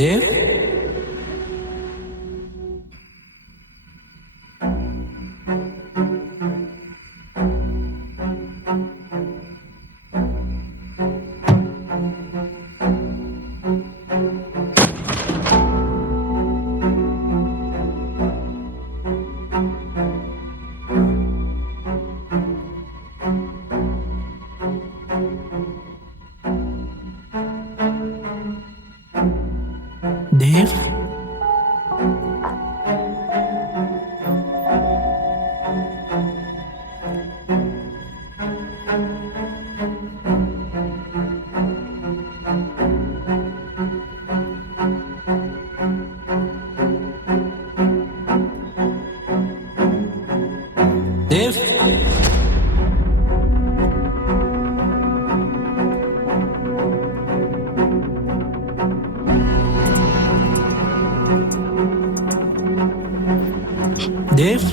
தேவ், தேவ், தேவ், தேவ்,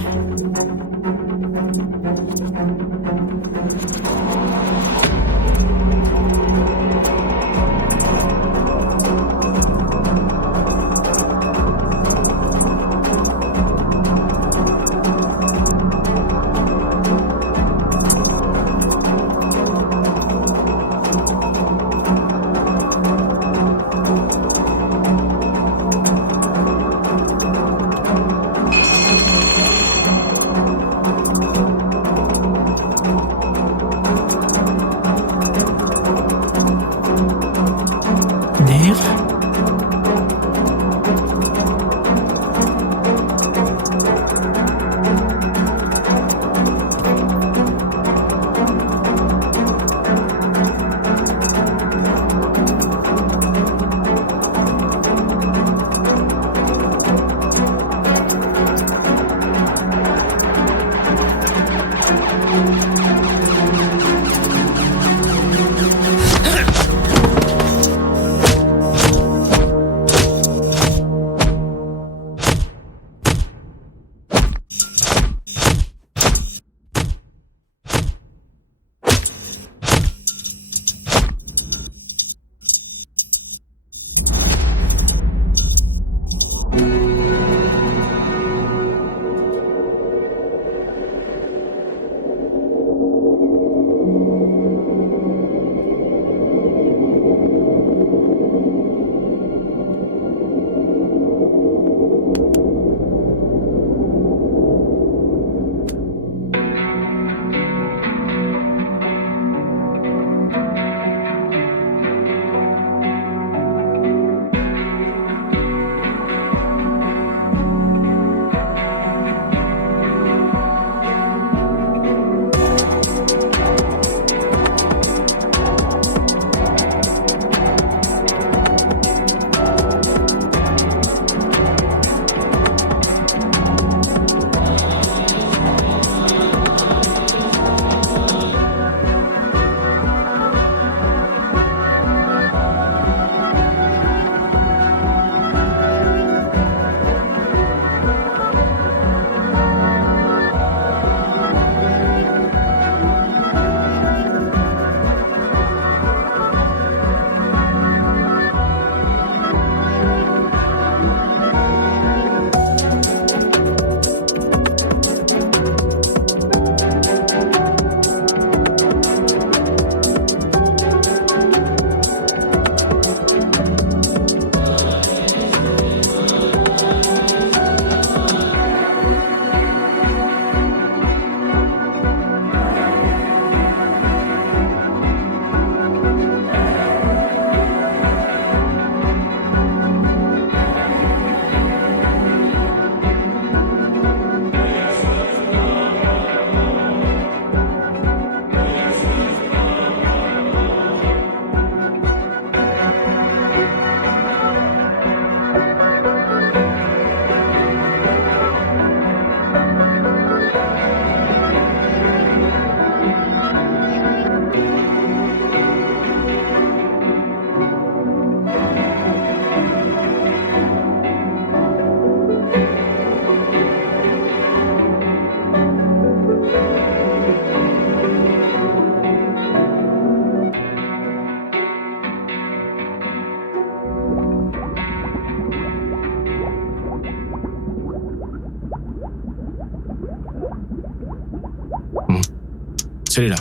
சரிடா.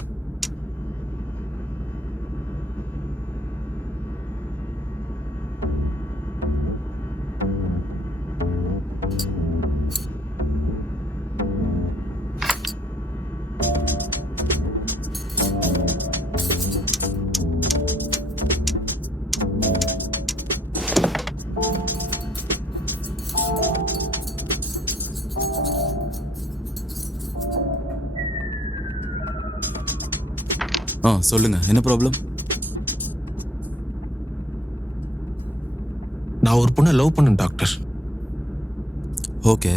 சொல்லுங்க, என்ன ப்ராப்ளம்? நான் ஒரு பொண்ணை லவ் பண்ணேன் டாக்டர். ஓகே.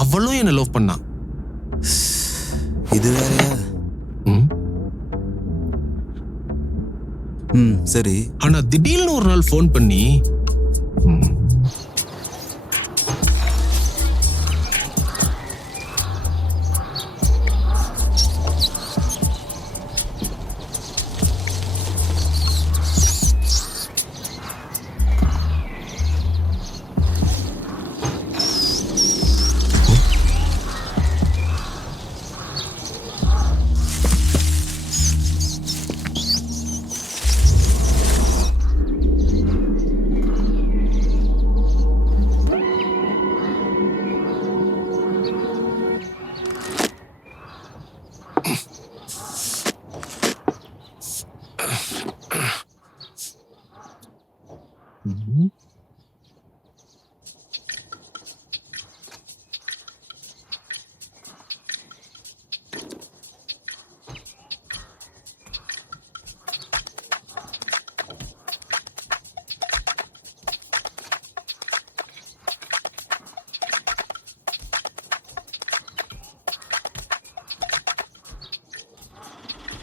அவளும் என்ன லவ் பண்ணா. இது வேறயா? சரி. ஆனா திடீர்னு ஒரு நாள் ஃபோன் பண்ணி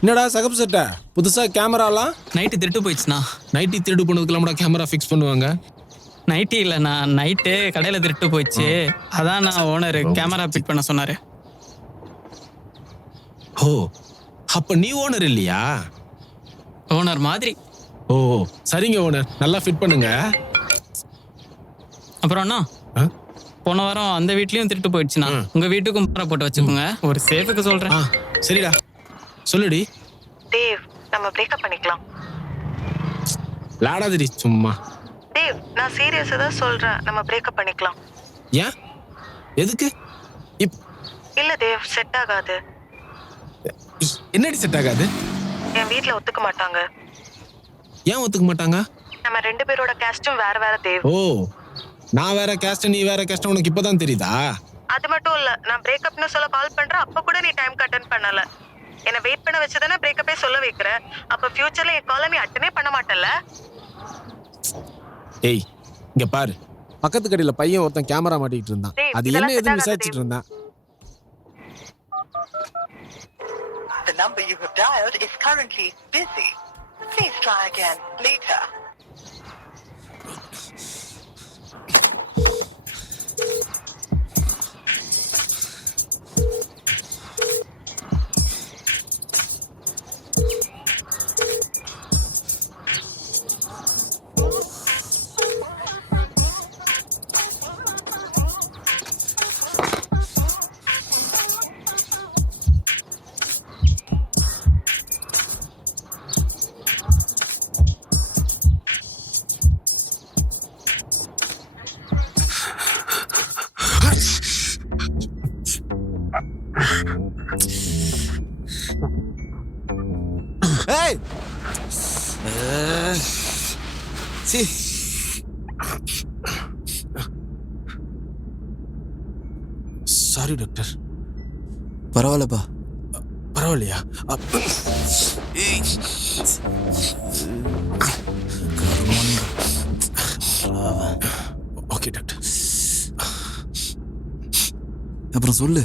என்னடா சகப்பு சட்டை புதுசா கேமராலாம்? நைட்டு திருட்டு போயிடுச்சுண்ணா. நைட்டி திருடு போனதுக்கெல்லாம் கேமரா ஃபிக்ஸ் பண்ணுவாங்க. நைட்டி இல்லைண்ணா, நைட்டு கடையில் திருட்டு போயிடுச்சு. அதான் நான் ஓனர் கேமரா ஃபிட் பண்ண சொன்னார். ஓ, அப்ப நீ ஓனர் இல்லையா? ஓனர் மாதிரி. ஓ சரிங்க ஓனர், நல்லா ஃபிட் பண்ணுங்க. அப்புறம் அண்ணா, போன வாரம் அந்த வீட்லயும் திருட்டு போயிடுச்சுண்ணா. உங்க வீட்டுக்கும் பாறை போட்டு வச்சுக்கோங்க, ஒரு சேஃபுக்கு சொல்றேன். சரிடா, சொல்லுடி. தேவ், நம்ம பிரேக்கப் பண்ணிக்கலாம். லாடாதிரி சும்மா. தேவ், நான் சீரியஸா தான் சொல்றேன், நம்ம பிரேக்கப் பண்ணிக்கலாம். ஏன்? எதுக்கு? இல்ல தேவ், செட் ஆகாது. என்னடி செட் ஆகாது? என் வீட்ல ஒத்துக்க மாட்டாங்க. ஏன் ஒத்துக்க மாட்டாங்க? நம்ம 2 பேரோட கேஸ்டும் வேற வேற தேவ். ஓ, நான் வேற கேஸ்ட் நீ வேற கேஸ்ட் உனக்கு இப்பதான் தெரியுதா? அது மட்டும் இல்ல, நான் பிரேக்கப்னு சொல்ல கால் பண்றேன், அப்ப கூட நீ டைம் அட்டெண்ட் பண்ணல. என்ன வெயிட் பண்ண வச்சுதானே பிரேக்கப்பே சொல்ல வைக்கிற. அப்ப ஃபியூச்சர்ல என் காலை நீ அட்டனே பண்ண மாட்டல. ஏய், இங்க பாரு, பக்கத்து கடையில பையன் ஒருத்தன் கேமரா மாட்டிட்டு இருந்தான். அது என்ன எதுன்னு விசாரிச்சிட்டு இருந்தான். The number you have dialed is currently busy. Please try again later. ஏய், சி, சாரி டாக்டர். பரவாயில்லப்பா. பரவாயில்லையா? Okay doctor. அப்புறம் சொல்லு.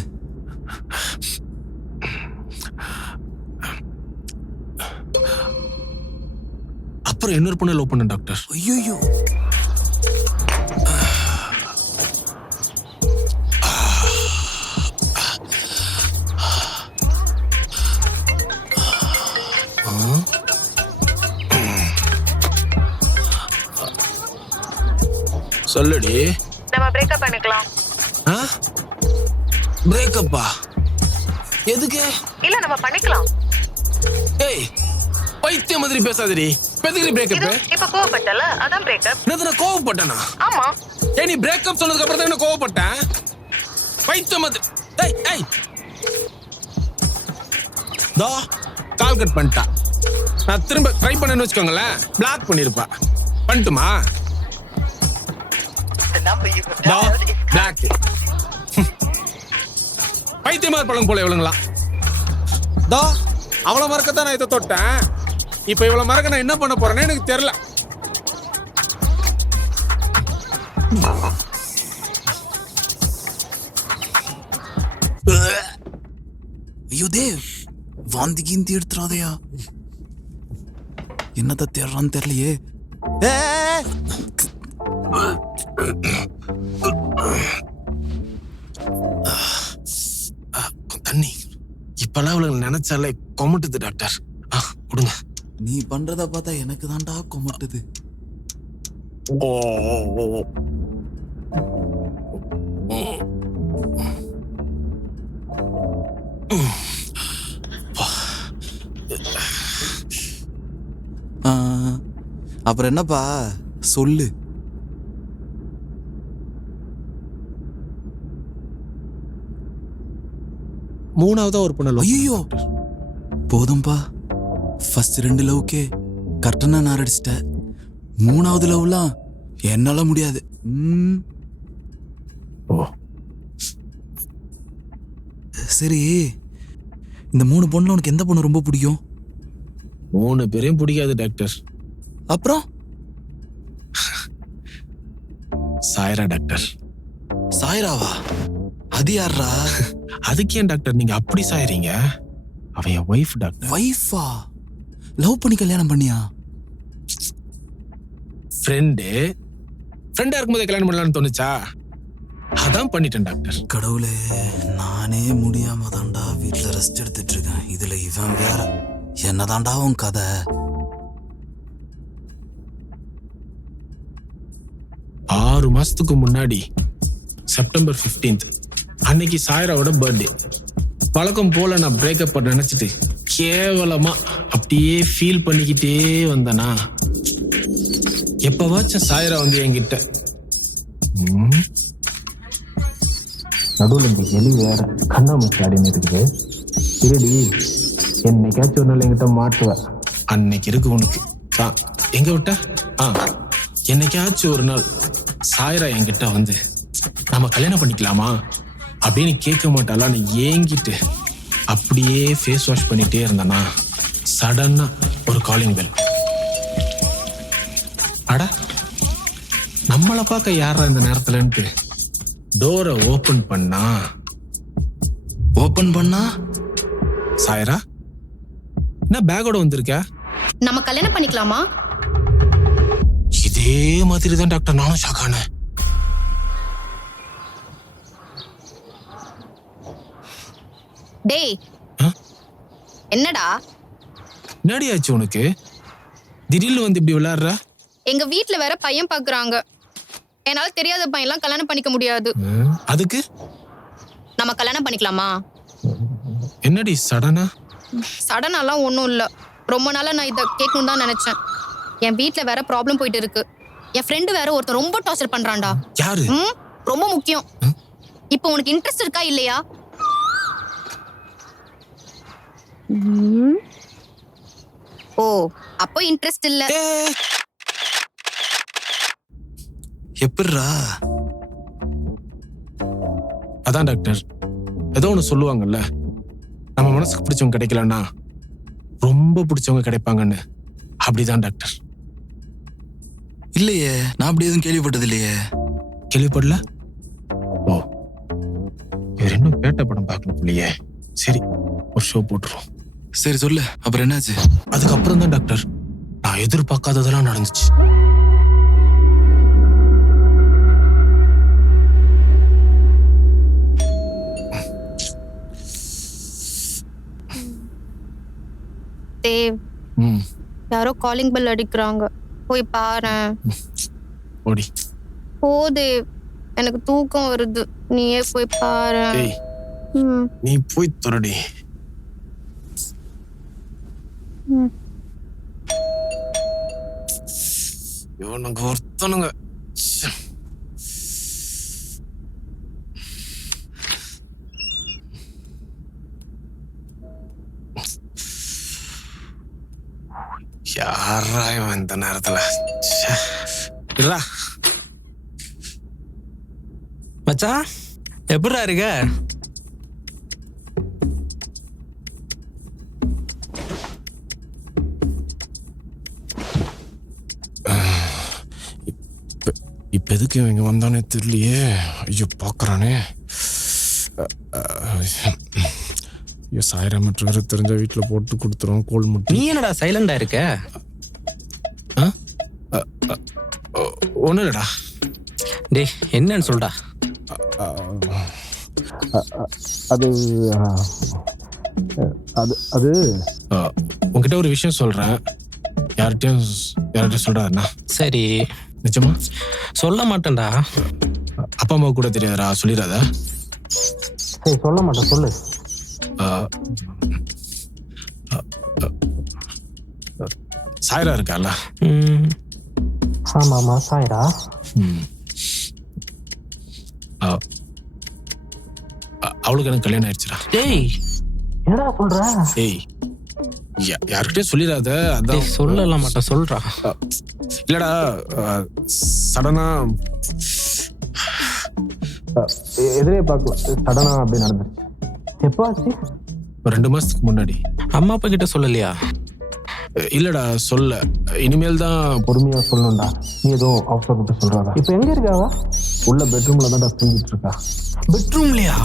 அப்புறம் இன்னொரு பொண்ணை லவ் பண்ண டாக்டர். ஐயோ, சொல்லுடி. நம்ம பிரேக்கப் பண்ணிக்கலாம். பிரேக்கப்பா? எதுக்கு? இல்ல நம்ம பண்ணிக்கலாம். ஏய் பைத்திய மாதிரி பேசாதடி. எதுக்கு பிரேக்கப்? இப்ப கோவப்பட்டல, அதான் பிரேக்கப். நான் கோவப்பட்டேனா? ஆமா. ஏய் நீ பிரேக்கப் சொன்னதுக்கு அப்புறம் தான் நான் கோவப்பட்டேன். பைத்திய மாதிரி. ஏய் தோ கால் கட் பண்ணிட்டா. நான் திரும்ப ட்ரை பண்ணேன்னு வச்சுக்கோங்களேன், பிளாக் பண்ணிருப்பா. பண்ணட்டுமா? The number you have தோ dialed is பிளாக். பைத்தியமா பழம் போல இவளுங்களா. தோ அவளை மறக்கத்தான் நான் இதை தொட்டேன். இப்ப இவளை மறக்க நான் என்ன பண்ண போறேன்னு எனக்கு தெரியல. ஐயோ தேவ், வாந்தி கீந்தி எடுத்துறாதையா. என்னத்த தேடுறான்னு தெரியலையே. தண்ணி இப்பெல்லாம் அவளுக்கு நினைச்சாலே கொமட்டுது டாக்டர். கொடுங்க. நீ பண்றத பார்த்தா எனக்கு தான்டா கொமட்டுது. அப்புறம் என்னப்பா சொல்லு. மூணாவதா ஒரு பொண்ணு. ஐயோ போதும்பா. ஃபர்ஸ்ட் 2 லவ்க்கே கரெக்டான நான் அடிச்சிட்ட. 3வது லவ்லாம் என்னால முடியாது. சரி, இந்த 3 பொண்ணுல உனக்கு எந்த பொண்ணு ரொம்ப பிடிக்கும்? 3 பேரையும் பிடிக்காது டாக்டர். அப்புறம் சாய்ரா டாக்டர். சாய்ராவா? அது யாரா? அதுக்கு ஏன் டாக்டர் நீங்க அப்படி சாயறீங்க? அவ என் ஒய்ஃப் டாக்டர். வைஃபா? லவ் பண்ணி கல்யாணம் பண்ணியா? ஃப்ரெண்டா இருக்கும்போது கல்யாணம் பண்ணலாம்னு தோணுச்சா? அதான் பண்ணிட்டேன் டாக்டர். கடவுளே, நானே முடியாம தாண்டா வீட்டுல ரெஸ்ட் எடுத்துட்டு இருக்கேன். இதுல இவன் வேற. என்னதாண்டா உன் கதை? ஆறு மாசத்துக்கு முன்னாடி செப்டம்பர் 15 அன்னைக்கு சாய்ராவோட பர்த்டே. பழக்கம் போல நான் பிரேக்கப் பண்ண நினைச்சிட்டு கேவலமா அப்படியே ஃபீல் பண்ணிக்கிட்டே வந்தனா, எப்பவாச்சும் சாய்ரா வந்து என்கிட்ட நடுவில் இந்த எலி வேற கண்ணாமூச்சி ஆடின்னு இருக்குது. இருடி, என்னைக்காச்சும் ஒரு நாள் என்கிட்ட மாட்டுவேன். அன்னைக்கு இருக்கு உனக்கு. எங்க விட்ட? என்னைக்காச்சும் ஒரு நாள் சாய்ரா என்கிட்ட வந்து நம்ம கல்யாணம் பண்ணிக்கலாமா அப்படின்னு கேட்க மாட்டாளான்னு ஏங்கிட்டு அப்படியே ஃபேஸ் வாஷ் பண்ணிட்டே இருந்தனா, சடனா ஒரு காலிங் பெல். அட நம்மளை பார்க்க யாரா இந்த நேரத்துலன்ட்டு டோரை ஓபன் பண்ணா சாய்ரா, என்ன பேக்கோட வந்திருக்க? நம்ம கல்யாணம் பண்ணிக்கலாமா? இதே மாதிரி தான் டாக்டர் நானும் ஷாக் ஆனேன். டேய், என்னடா என்னடி ஆச்சு உனக்கு? திடீர்னு வந்து இப்படி விளையாடுற? எங்க வீட்ல வேற பையன் பாக்குறாங்க. என்னால தெரியாத பையன்லாம் கல்யாணம் பண்ணிக்க முடியாது. அதுக்கு நம்ம கல்யாணம் பண்ணிக்கலாமா? என்னடி சடனா? சடனாலாம் ஒன்றும் இல்லை. ரொம்ப நாளா நான் இதை கேட்கணும் தான் நினைச்சேன். என் வீட்ல வேற ப்ராப்ளம் போயிட்டு இருக்கு. என் ஃப்ரெண்டு வேற ஒருத்தர் ரொம்ப டார்ச்சர் பண்றான்டா. யாரு? ரொம்ப முக்கியம். இப்போ உனக்கு இன்ட்ரெஸ்ட் இருக்கா இல்லையா? ஓ, அப்போ இன்ட்ரெஸ்ட் இல்ல. எப்படிரா? அதான் டாக்டர், ஏதோ ஒன்று சொல்லுவாங்கல்ல, நம்ம மனசுக்கு பிடிச்சவங்க கிடைக்கலன்னா ரொம்ப பிடிச்சவங்க கிடைப்பாங்கன்னு. அப்படிதான் டாக்டர். இல்லையே, நான் அப்படி எதுவும் கேள்விப்பட்டது இல்லையே. கேள்விப்படல? ஓ, இவர் இன்னும் பேட்ட படம் பார்க்கணும் இல்லையே. சரி, ஒரு ஷோ போட்டுருவோம். சரி சொல்லு, அப்புறம் என்னாச்சு? அதுக்கப்புறம் தான் டாக்டர் நான் எதிர்பார்க்காததெல்லாம் நடந்துச்சு. தேவ், யாரோ காலிங் பெல் அடிக்கிறாங்க, போய் பாரு. ஓடி போ தேவ், எனக்கு தூக்கம் வருது. நீயே போய் பாரு. நீ போய் தொடடி. இவனுங்க ஒருத்தனுங்க. யாரா இவன் இந்த நேரத்துல? இல்ல மச்சான் எப்படிடா இருக்க? இப்ப எதுக்கு இவன் இங்க வந்தானே தெரியலையே. ஐயோ பாக்குறானே. ஐயோ சாயிரம் மற்ற தெரிஞ்ச வீட்டுல போட்டு கொடுத்துரும் கோல் முட்டி. நீ என்னடா சைலண்டா இருக்க? ஒன்றும் இல்லடா. டேய் என்னன்னு சொல்டா. அது அது அது உங்ககிட்ட ஒரு விஷயம் சொல்றேன். யார்கிட்டயும் சொல்றாருண்ணா? சரி நிஜமா சொல்ல மாட்டேன்டா. அப்பா அம்மா கூட தெரியாதா? சொல்லிடாதா? சரி சொல்ல மாட்டேன், சொல்லு. சாயரா இருக்கால? ஆமா ஆமா சாயரா. அவளுக்கு எனக்கு கல்யாணம் ஆயிடுச்சுடா. டேய் என்னடா சொல்ற? ஏய் யார்கிட்டயும் சொல்லிடாத. அதான் டேய் சொல்லலாம் மாட்டேன், சொல்றா. இல்லடா சடனா எதிரே பார்க்கல, சடனா அப்படி நடந்துச்சு. எப்போ ஆச்சு? 2 மாசத்துக்கு முன்னாடி. அம்மா அப்பா கிட்ட சொல்லலையா? இல்லடா சொல்ல. இனிமேல் தான் பொறுமையா சொல்லணும்டா. நீ எதுவும் அவசரப்பட்டு சொல்றாதா? இப்ப எங்க இருக்காவா? உள்ள பெட்ரூம்ல தான்டா தூங்கிட்டு இருக்கா. பெட்ரூம்லயா?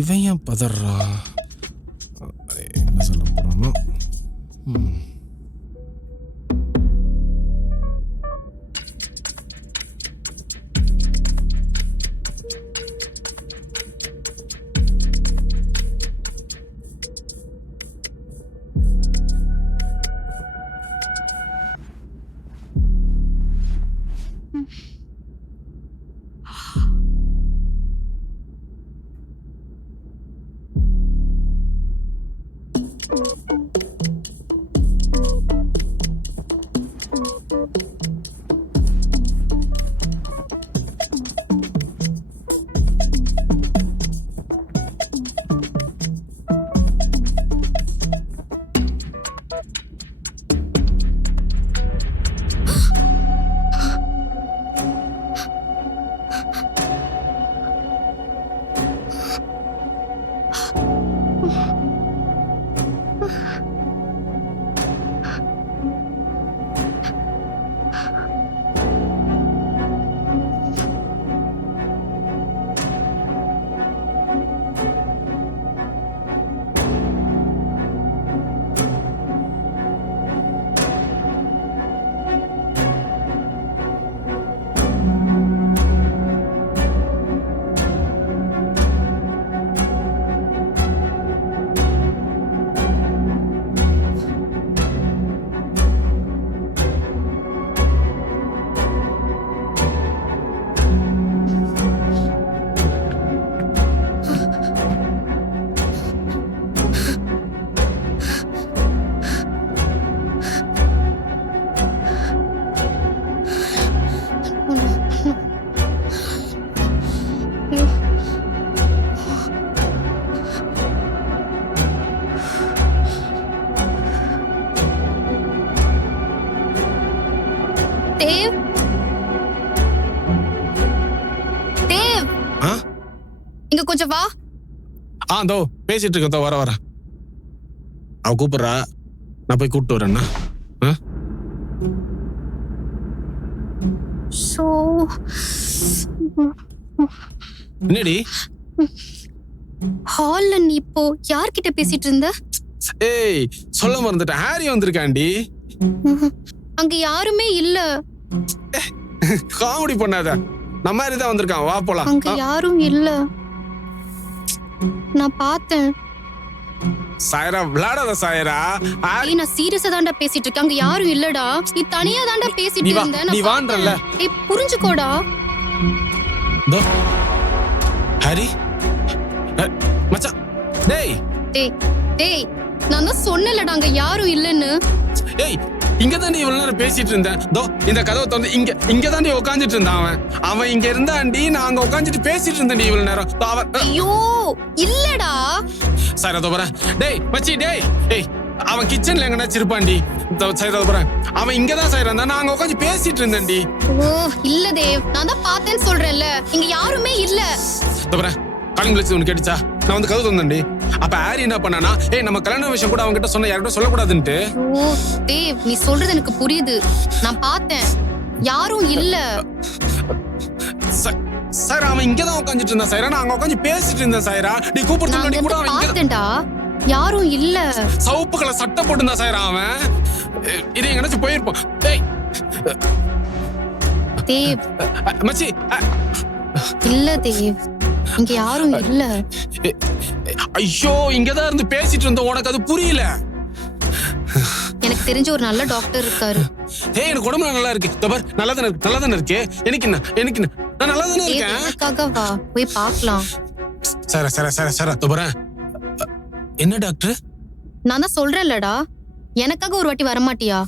இவன் ஏன் பதறான்? என்ன சொல்ல போறானோ? தேவ், தேவ், இங்க கொஞ்சம் வா. தோ பேசிட்டு இருக்க. வர அவ கூப்பிடுறா. நான் போய் கூப்பிட்டு வரேன்னா. என்னடி ஹால்ல நீ இப்போ யார்கிட்ட பேசிட்டு இருந்த? ஏய் சொல்ல மறந்துட்டேன். ஹாரி வந்திருக்காண்டி. அங்க யாருமே இல்ல. காமெடி பண்ணாத. நம்ம மாதிரி தான் வந்திருக்கான். வா போலாம். அங்க யாரும் இல்ல, நான் பார்த்தேன். சாயரா விளையாடாத சாயரா. ஏய் நான் சீரியஸா தான்டா பேசிட்டு இருக்கேன். அங்க யாரும் இல்லடா. நீ தனியா தான்டா பேசிட்டு இருந்த. நீ வான்றல. ஏய் புரிஞ்சுக்கோடா. தோ ஹாரி மச்சான். டேய் டேய் டேய் நான் தான் சொன்னலடா அங்க யாரும் இல்லைன்னு. ஏய் இங்க தாண்டி இவ்வளவு நேரம் பேசிட்டு இருந்தேன். தோ இந்த கதவை திறந்து இங்க தாண்டி உட்காந்துட்டு இருந்தான் அவன் இங்க இருந்தாண்டி நான் அங்க உட்காந்துட்டு பேசிட்டு இருந்தேன் இவ்வளவு நேரம். அவன் ஐயோ இல்லடா. சார் அதோ போறேன். டேய் மச்சி டேய். ஏய் அவன் கிச்சன்ல எங்கனாச்சும் இருப்பான்டி. சார் அதோ போறேன். அவன் இங்கதான் சார் இருந்தான். நான் அங்க உட்காந்து பேசிட்டு இருந்தேன்டி. ஓ இல்ல தேவ், நான் தான் பார்த்தேன்னு சொல்றேன்ல, இங்க யாருமே இல்ல. அதோ போறேன். காலிங் பிளேஸ் உனக்கு கேட்டுச்சா? நான் வந்து கதவு தந்தேன்டி. அப்ப ஹாரி என்ன பண்ணானா, ஏய் நம்ம கல்யாண விஷயம் கூட அவங்க கிட்ட சொன்ன, யார்கிட்ட சொல்லக்கூடாதுன்ட்டு. ஓ தேவ், நீ சொல்றது எனக்கு புரியுது. நான் பார்த்தேன், யாரும் இல்ல. சார் அவன் இங்கதான் உட்காந்துட்டு இருந்தான் சார். நான் அங்க உட்காந்து பேசிட்டு இருந்தேன் சாயரா. நீ கூப்பிடுறது கூட அவன் பார்த்தேன்டா, யாரும் இல்ல. சவுப்பு கலர் சட்டை போட்டுருந்தா சார் அவன். இது எங்கனாச்சும் போயிருப்பான். டேய் தேவ் மச்சி இல்ல தேவ், இங்க யாரும் இல்ல. ஐயோ இங்கதான் இருந்து பேசிட்டு இருந்தோம். உனக்கு அது புரியல? எனக்கு தெரிஞ்ச ஒரு நல்ல டாக்டர் இருக்காரு. ஏய் எனக்கு உடம்பு நல்லா இருக்கு. தபர் நல்லா தானே இருக்கு. எனக்கு என்ன நான் நல்லா தானே இருக்கேன். எனக்காக வா, போய் பார்க்கலாம். சார் தபரேன். என்ன டாக்டர்? நான் தான் சொல்றேன்லடா, எனக்காக ஒரு வாட்டி வரமாட்டியா?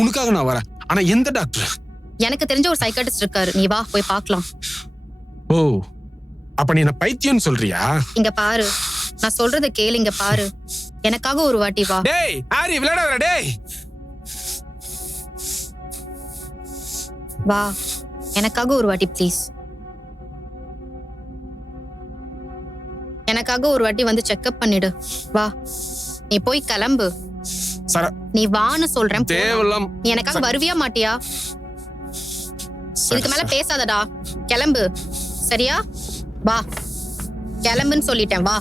உனக்காக நான் வரேன். ஆனா எந்த டாக்டர்? எனக்கு தெரிஞ்ச ஒரு சைக்காட்ரிஸ்ட் இருக்காரு, நீ வா போய் பார்க்கலாம். ஓ அப்ப நீ என்ன பைத்தியம்னு சொல்றியா? இங்க பாரு, நான் சொல்றத கேளு, இங்க பாரு, எனக்காக ஒரு வாட்டி வா. டேய் ஹாரி விளையாட வர. டேய் வா, எனக்காக ஒரு வாட்டி ப்ளீஸ். எனக்காக ஒரு வாட்டி வந்து செக்அப் பண்ணிடு. வா, நீ போய் கிளம்பு. சர நீ வான்னு சொல்றேன். தேவலாம். நீ எனக்காக வருவியா மாட்டியா? இதுக்கு மேல பேசாதடா, கிளம்பு. சரியா? வா, கிளம்புன்னு சொல்லிட்டேன். வா.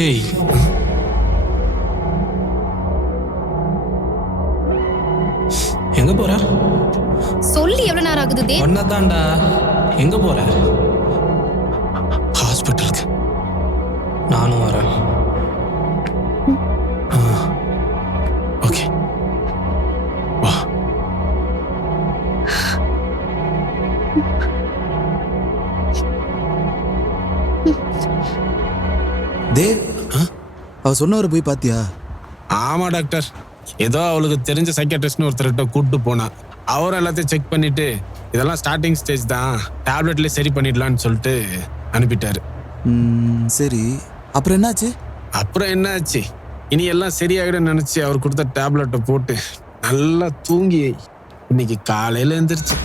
ஏய் எங்க போற? சொல்லி எவ்வளவு நேரம் ஆகுது தேவ்? ஒன்னதான்டா. எங்க போற? ஹாஸ்பிட்டலுக்கு. நானும் வரேன். ஓகே வா. தேவ், அவ சொன்னவரை போய் பாத்தியா? ஆமா டாக்டர், ஏதோ அவளுக்கு தெரிஞ்ச சைக்காட்ரிஸ்ட்னு ஒருத்தர்கிட்ட கூப்பிட்டு போனா. அவரும் எல்லாத்தையும் செக் பண்ணிட்டு இதெல்லாம் ஸ்டார்டிங் ஸ்டேஜ் தான், டேப்லெட்லேயே சரி பண்ணிடலான்னு சொல்லிட்டு அனுப்பிட்டாரு. சரி, அப்புறம் என்னாச்சு? அப்புறம் என்னாச்சு, இனி எல்லாம் சரியாகிடும் நினைச்சு அவர் கொடுத்த டேப்லெட்டை போட்டு நல்லா தூங்கி இன்னைக்கு காலையில எழுந்திருச்சு.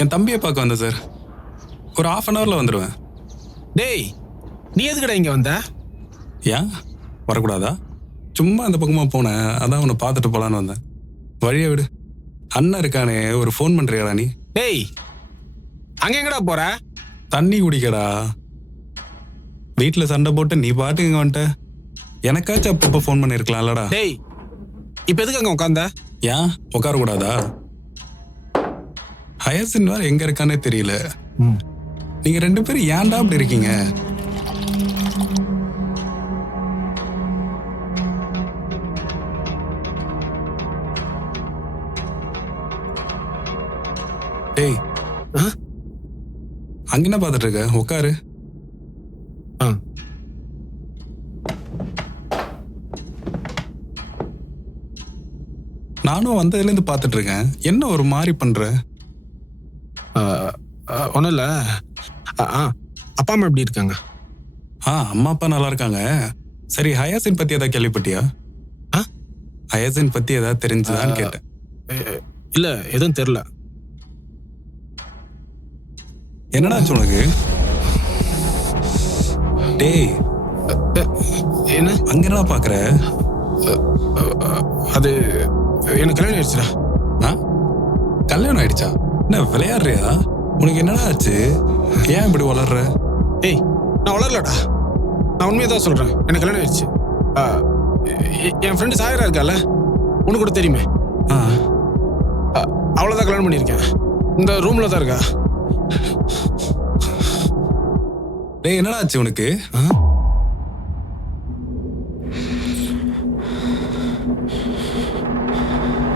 என் தம்பியை பார்க்க வந்தேன் சார். ஒரு 1/2 hourல வந்துடுவேன். டேய் நீ எதுக்குடா இங்க வந்த? ஏன் வரக்கூடாதா? சும்மா அந்த பக்கமாக போனேன், அதான் உன்னை பார்த்துட்டு போகலான்னு வந்தேன். வழியை விடு. அண்ணன் இருக்கானே, ஒரு ஃபோன் பண்ணுறியாடா நீ? டேய் அங்க எங்கடா போற? தண்ணி குடிக்கடா. வீட்டில் சண்டை போட்டு நீ பாட்டுக்கு இங்கே வந்துட்ட. எனக்காச்சும் அப்பப்போ ஃபோன் பண்ணியிருக்கலாம்லடா. டேய் இப்ப எதுக்கு அங்க உட்காந்த? ஏன் உட்காரக்கூடாதா? ஹயசின் வேற எங்க இருக்கானே தெரியல. நீங்க 2 பேரும் ஏன்டா அப்படி இருக்கீங்க? டேய் அங்க என்ன பார்த்துட்டு இருக்க? உட்காரு. நானும் வந்ததுலேருந்து பார்த்துட்டு இருக்கேன். என்ன ஒரு மாதிரி பண்ற? ஒன்றும் இல்லை. அப்பா அம்மா எப்படி இருக்காங்க? அம்மா அப்பா நல்லா இருக்காங்க. சரி, ஹயாசின் பத்தி ஏதாவது கேள்விப்பட்டியா? ஹயாசின் பத்தி ஏதாவது தெரிஞ்சுதான்னு கேட்டேன். இல்ல எதுவும் தெரியல. என்னடாச்சு உனக்கு? டேய் என்ன அங்க என்னடா பாக்குற? அது எனக்கு கல்யாணம் ஆயிடுச்சுடா. கல்யாணம் ஆயிடுச்சா? என்ன விளையாடுறியா? உனக்கு என்னடா ஆச்சு? ஏன் இப்படி வளர்ற? ஏய் நான் வளரலடா, நான் உண்மையை தான் சொல்றேன். எனக்கு கல்யாணம் ஆயிடுச்சு. என் ஃப்ரெண்டு சாயரா இருக்கால, உனக்கு கூட தெரியுமே, அவ்வளோதான் கல்யாணம் பண்ணியிருக்கேன். இந்த ரூம்ல தான் இருக்கா. டேய் என்னடா ஆச்சு உனக்கு?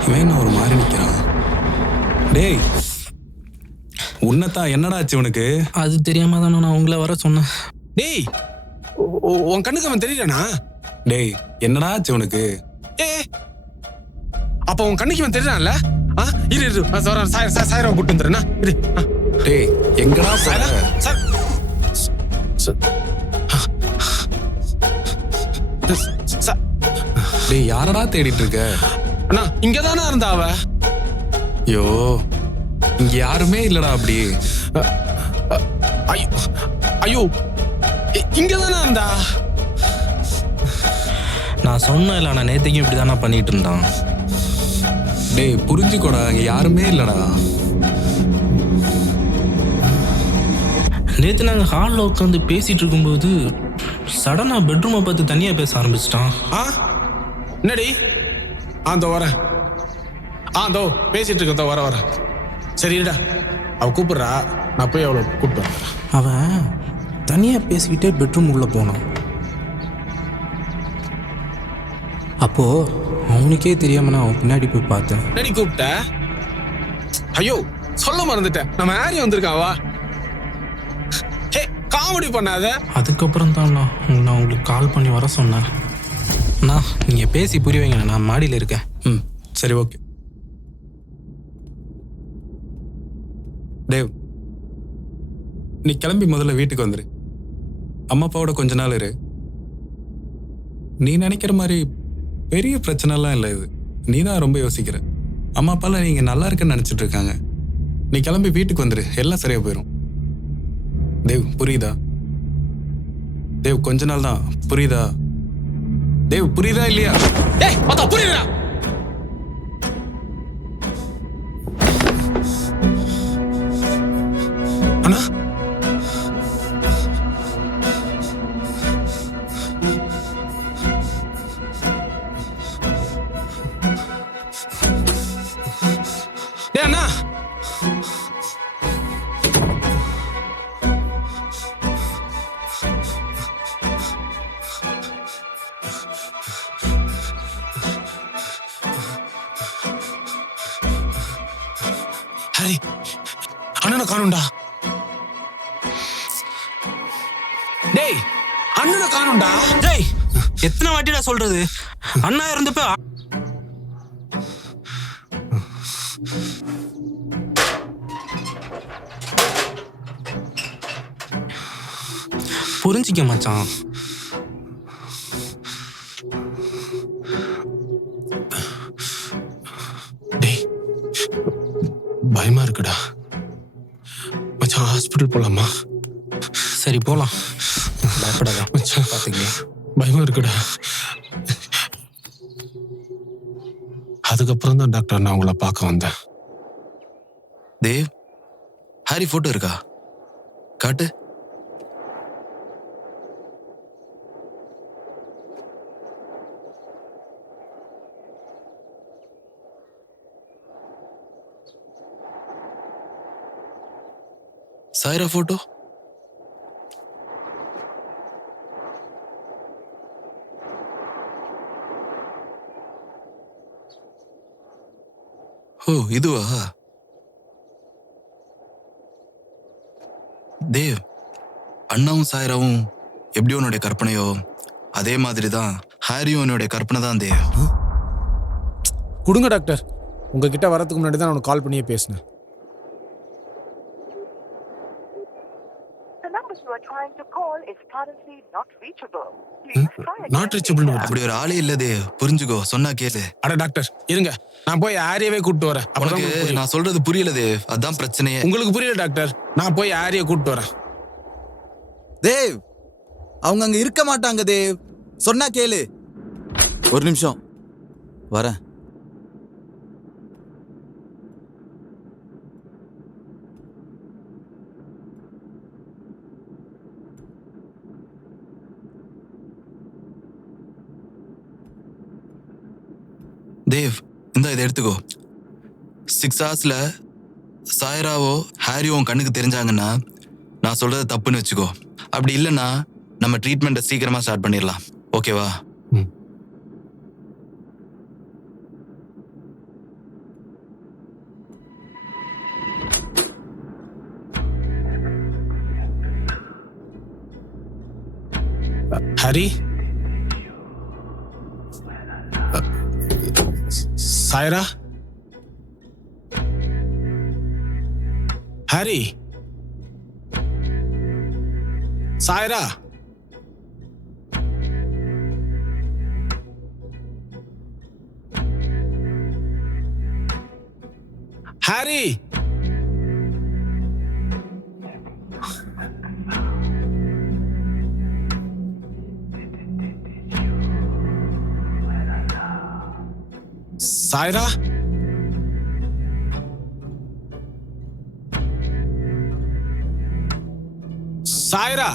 இவன் ஒரு மாதிரி நிக்கிறான். டேய் உன்னதான் என்னடா ஆச்சு உனக்கு? அது தெரியாம தானே நான் உங்களை வர சொன்னேன். டேய் உன் கண்ணுக்கு அவன் தெரியலனா? டேய் என்னடா ஆச்சு உனக்கு? அப்ப உன் கண்ணுக்கு அவன் தெரியறான்ல? இரு சாயரா கூட்டு வந்துடுறேன்னா இரு. டேய் எங்கடா சார்? டேய் யாரடா தேடிட்டு இருக்க? அண்ணா இங்கதானே இருந்தா அவ. ஐயோ இங்க யாருமே இல்லடா. அப்படி ஐயோ இங்கதானே இருந்தா. நான் சொன்னேன் இல்லை, நான் நேற்றுக்கும் இப்படி தானே பண்ணிட்டு இருந்தான். டேய் புரிஞ்சுக்கோடா, இங்க யாருமே இல்லடா. நேற்று நாங்கள் ஹாலில் உட்காந்து பேசிட்டு இருக்கும்போது சடனாக பெட்ரூமை பார்த்து தனியாக பேச ஆரம்பிச்சிட்டான். என்னடி? ஆந்தோ வரேன். ஆந்தோ பேசிட்டு இருக்கோ வர. சரிடா, அவ கூப்பிடுறா, நான் போய் அவளை கூப்பிட்டு வரேன். அவன் தனியாக பேசிக்கிட்டே பெட்ரூம் உள்ளே போனான். அப்போது அவனுக்கே தெரியாம நான் அவன் பின்னாடி போய் பார்த்தேன். என்னடி கூப்பிட்ட? ஐயோ சொல்ல மறந்துட்டேன், நம்ம யாரையும் வந்திருக்காவா. காமெடி பண்ணாத. அதுக்கப்புறம் தான் நான் உங்களுக்கு கால் பண்ணி வர சொன்னேன். நீங்கள் பேசி புரிய வைங்க, நான் மாடியில் இருக்கேன். சரி ஓகே. தேவ் நீ கிளம்பி முதல்ல வீட்டுக்கு வந்துரு. அம்மா அப்பாவோட கொஞ்ச நாள் இரு. நீ நினைக்கிற மாதிரி பெரிய பிரச்சனைலாம் இல்லை இது. நீ தான் ரொம்ப யோசிக்கிற. அம்மா அப்பாலாம் நீங்க நல்லா இருக்குன்னு நினைச்சிட்டு இருக்காங்க. நீ கிளம்பி வீட்டுக்கு வந்துரு, எல்லாம் சரியா போயிடும். தேவ் புரியுதா? தேவ் கொஞ்ச நாள் தான், புரியுதா? தேவ் புரியுதா இல்லையா? டேய் மொத்த புரியுதா? அண்ணா டேய் அண்ணா ஹரி அண்ணனை காணும்டா. டேய் அண்ணனை காணும்டா. டேய் எத்தனை வாட்டிடா சொல்றது? அண்ணா இருந்தப்ப புரிஞ்சிக்க மச்சான். டேய் பயமா இருக்குடா. ஹாஸ்பிட்டல் போலாமா? சரி போலாம், பயப்படாத, மச்சான், பார்த்துக்கலாம். பயமா இருக்குடா. அதுக்கப்புறம் தான் டாக்டர் நான் உங்களை பார்க்க வந்தேன். தேவ், ஹாரி போட்டோ இருக்கா? காட்டு. சாய்ரா போட்டோ? ஓ இதுவா? தேவ், அண்ணாவும் சாய்ராவும் எப்படி உன்னுடைய கற்பனையோ அதே மாதிரி தான் ஹாரியும் உன்னுடைய கற்பனை தான் தேவ். கொடுங்க டாக்டர், உங்ககிட்ட வரதுக்கு முன்னாடி தான் நான் கால் பண்ணியே பேசினேன். The number you are trying to call is currently not reachable. Please try again. Not reachable. அப்படி ஒரு ஆளே இல்ல தேவ், புரிஞ்சுக்கோ, சொன்னா கேளு. அட டாக்டர் இருங்க, நான் போய் ஆரியவே கூப்பிட்டு வரேன். அப்பதான் உனக்கு உங்களுக்கு புரியும். நான் சொல்றது புரியல தேவ், அதான் பிரச்சனையே. உங்களுக்கு புரியல டாக்டர், நான் போய் ஆரிய கூப்பிட்டு வரேன். தேவ், அவங்க அங்க இருக்க மாட்டாங்க தேவ், சொன்னா கேளு. ஒரு நிமிஷம் வரேன். தேவ், இதை எடுத்துக்கோ. 6 hours சாய்ராவோ ஹாரியோ கண்ணுக்கு தெரிஞ்சாங்கன்னா நான் சொல்றது தப்புன்னு வச்சுக்கோ. அப்படி இல்லைன்னா நம்ம ட்ரீட்மெண்ட்டை சீக்கிரமா ஸ்டார்ட் பண்ணிடலாம். ஓகேவா? ஹரி, சாய்ரா, ஹரி, சாய்ரா, ஹரி, சாய்ரா, சாய்ரா,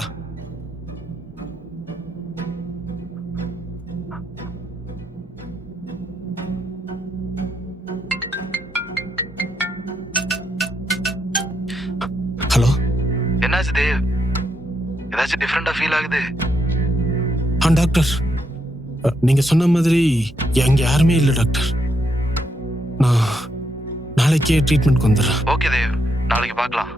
ஹலோ. என்னாச்சு தேவ், ஏதாச்சும் டிஃப்ரெண்டா ஃபீல் ஆகுது? டாக்டர், நீங்க சொன்ன மாதிரி எங்க யாருமே இல்லை டாக்டர். நான் நாளைக்கே ட்ரீட்மெண்ட்க்கு வந்துடுறேன். ஓகே தேவ், நாளைக்கு பார்க்கலாம்.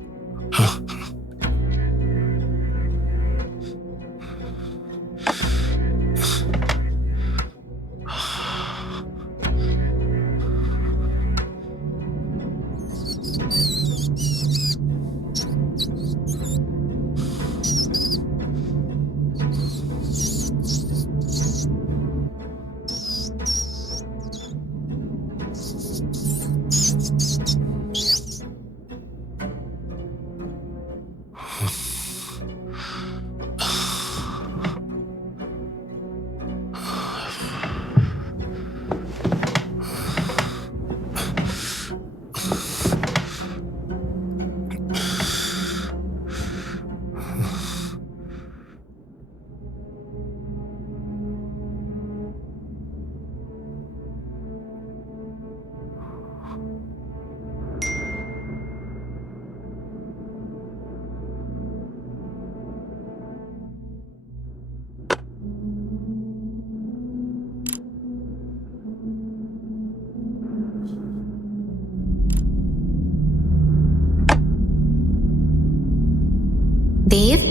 தேவ்,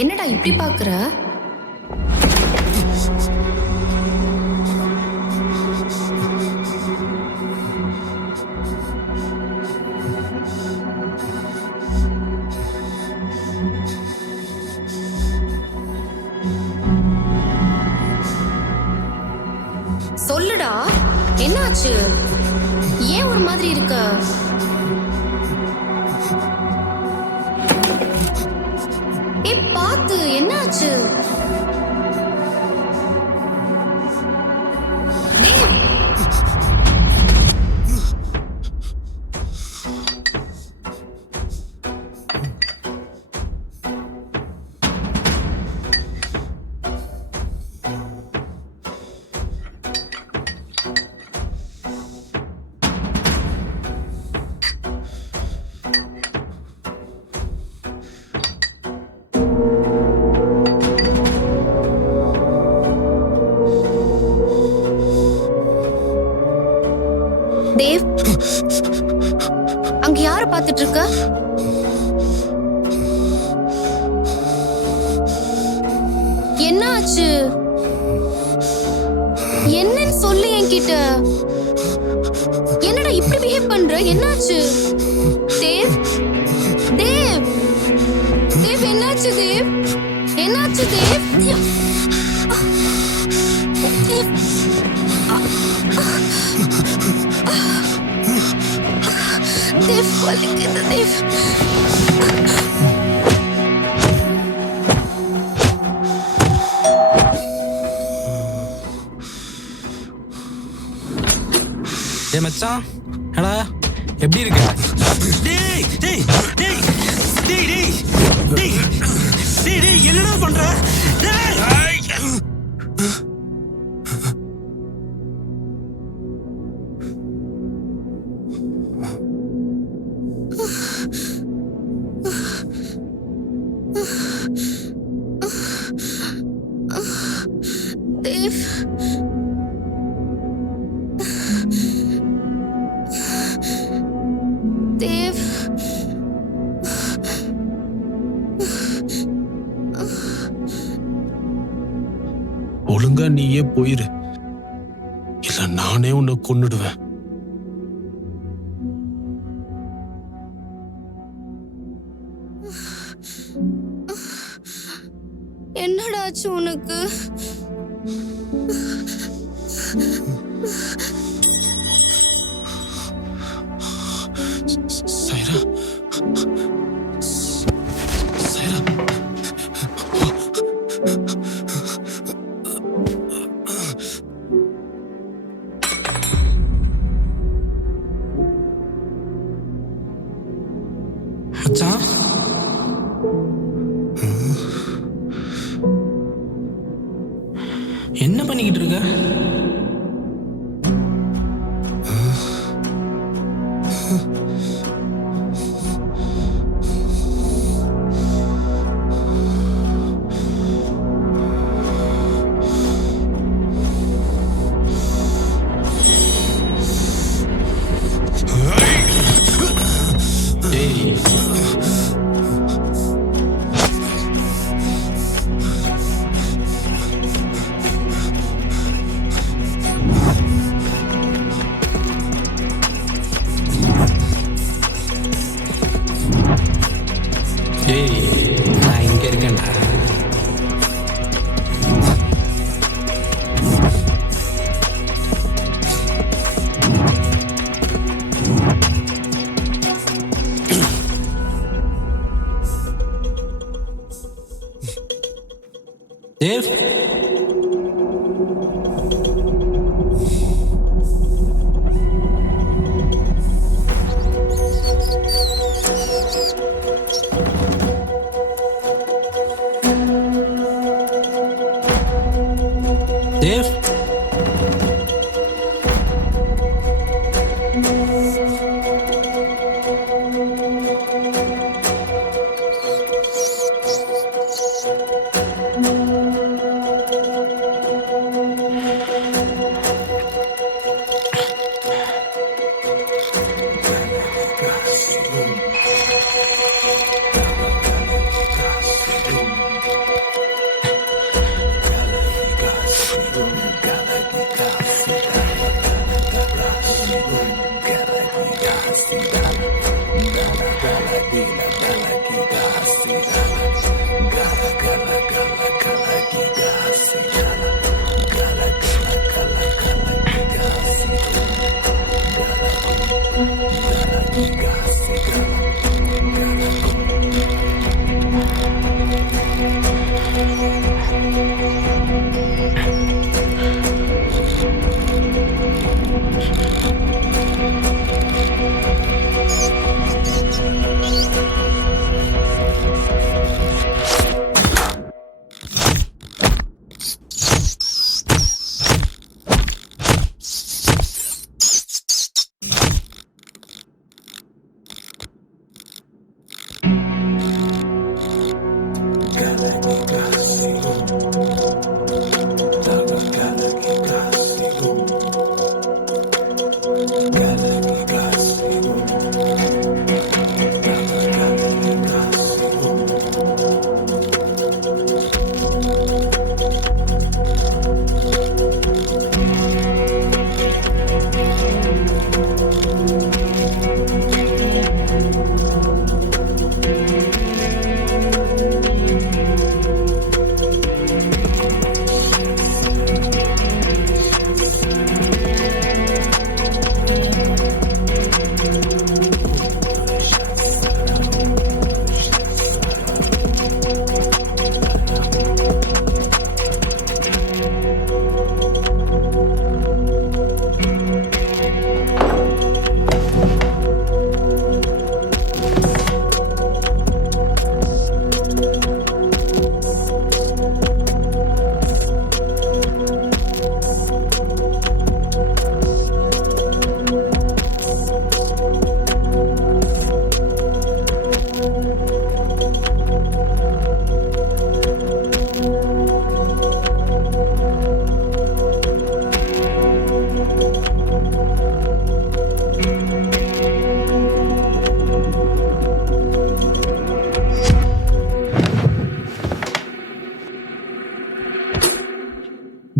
என்னடா இப்படி பாக்குற? சொல்லுடா. என்னாச்சு? ஏன் ஒரு மாதிரி இருக்க? பாத்து, என்னாச்சு? தேவ், தேவ், அங்க யார பாத்துட்டு இருக்க? என்ன ஆச்சு? என்னன்னு சொல்லு என்கிட்ட. என்னடா இப்படி பிஹேவ் பண்ற? என்னாச்சு? தேவ், தேவ், தேவ், என்னாச்சு தேவ்? என்னாச்சு தேவ்? தேவ், தேவ், வலிக்குது தேவ். ஏ மச்சான், எடா எப்படி இருக்க? டேய் டேய் டேய் டேய் டேய் டேய் டேய் டேய் என்னடா பண்ற? டேய் தேவ், தேவ், ஒழுங்கா நீயே போயிரு, இல்ல நானே உன்னை கொன்னுடுவேன். என்னடா ஆச்சு உனக்கு? சைரா, சைரா, மச்சான், என்ன பண்ணிக்கிட்டு இருக்க? ஏய், ஏய், நான் இங்க இருக்கேன்டா. தேவ், தேவ், Gala,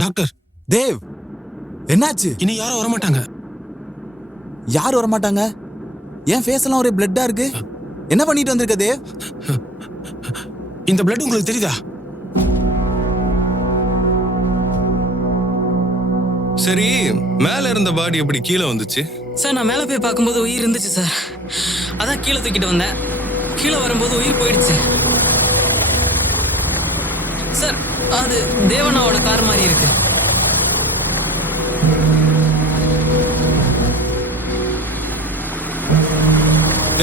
டாக்டர், தேவ் என்னாச்சு? இனி யாரும் வரமாட்டாங்க. யார் வர மாட்டாங்க? என் ஃபேஸ் எல்லாம் ஒரே பிளட்டா இருக்கு. என்ன பண்ணிட்டு வந்திருக்க தேவ்? இந்த பிளட் உங்களுக்கு தெரியுதா? சரி, மேல இருந்த பாடி எப்படி கீழே வந்துச்சு? சார் நான் மேலே போய் பார்க்கும்போது உயிர் இருந்துச்சு சார். அதான் கீழே தூக்கிட்டு வந்தேன். கீழே வரும்போது உயிர் போயிடுச்சு சார். அது தேவனாவோட கார் மாதிரி இருக்கு.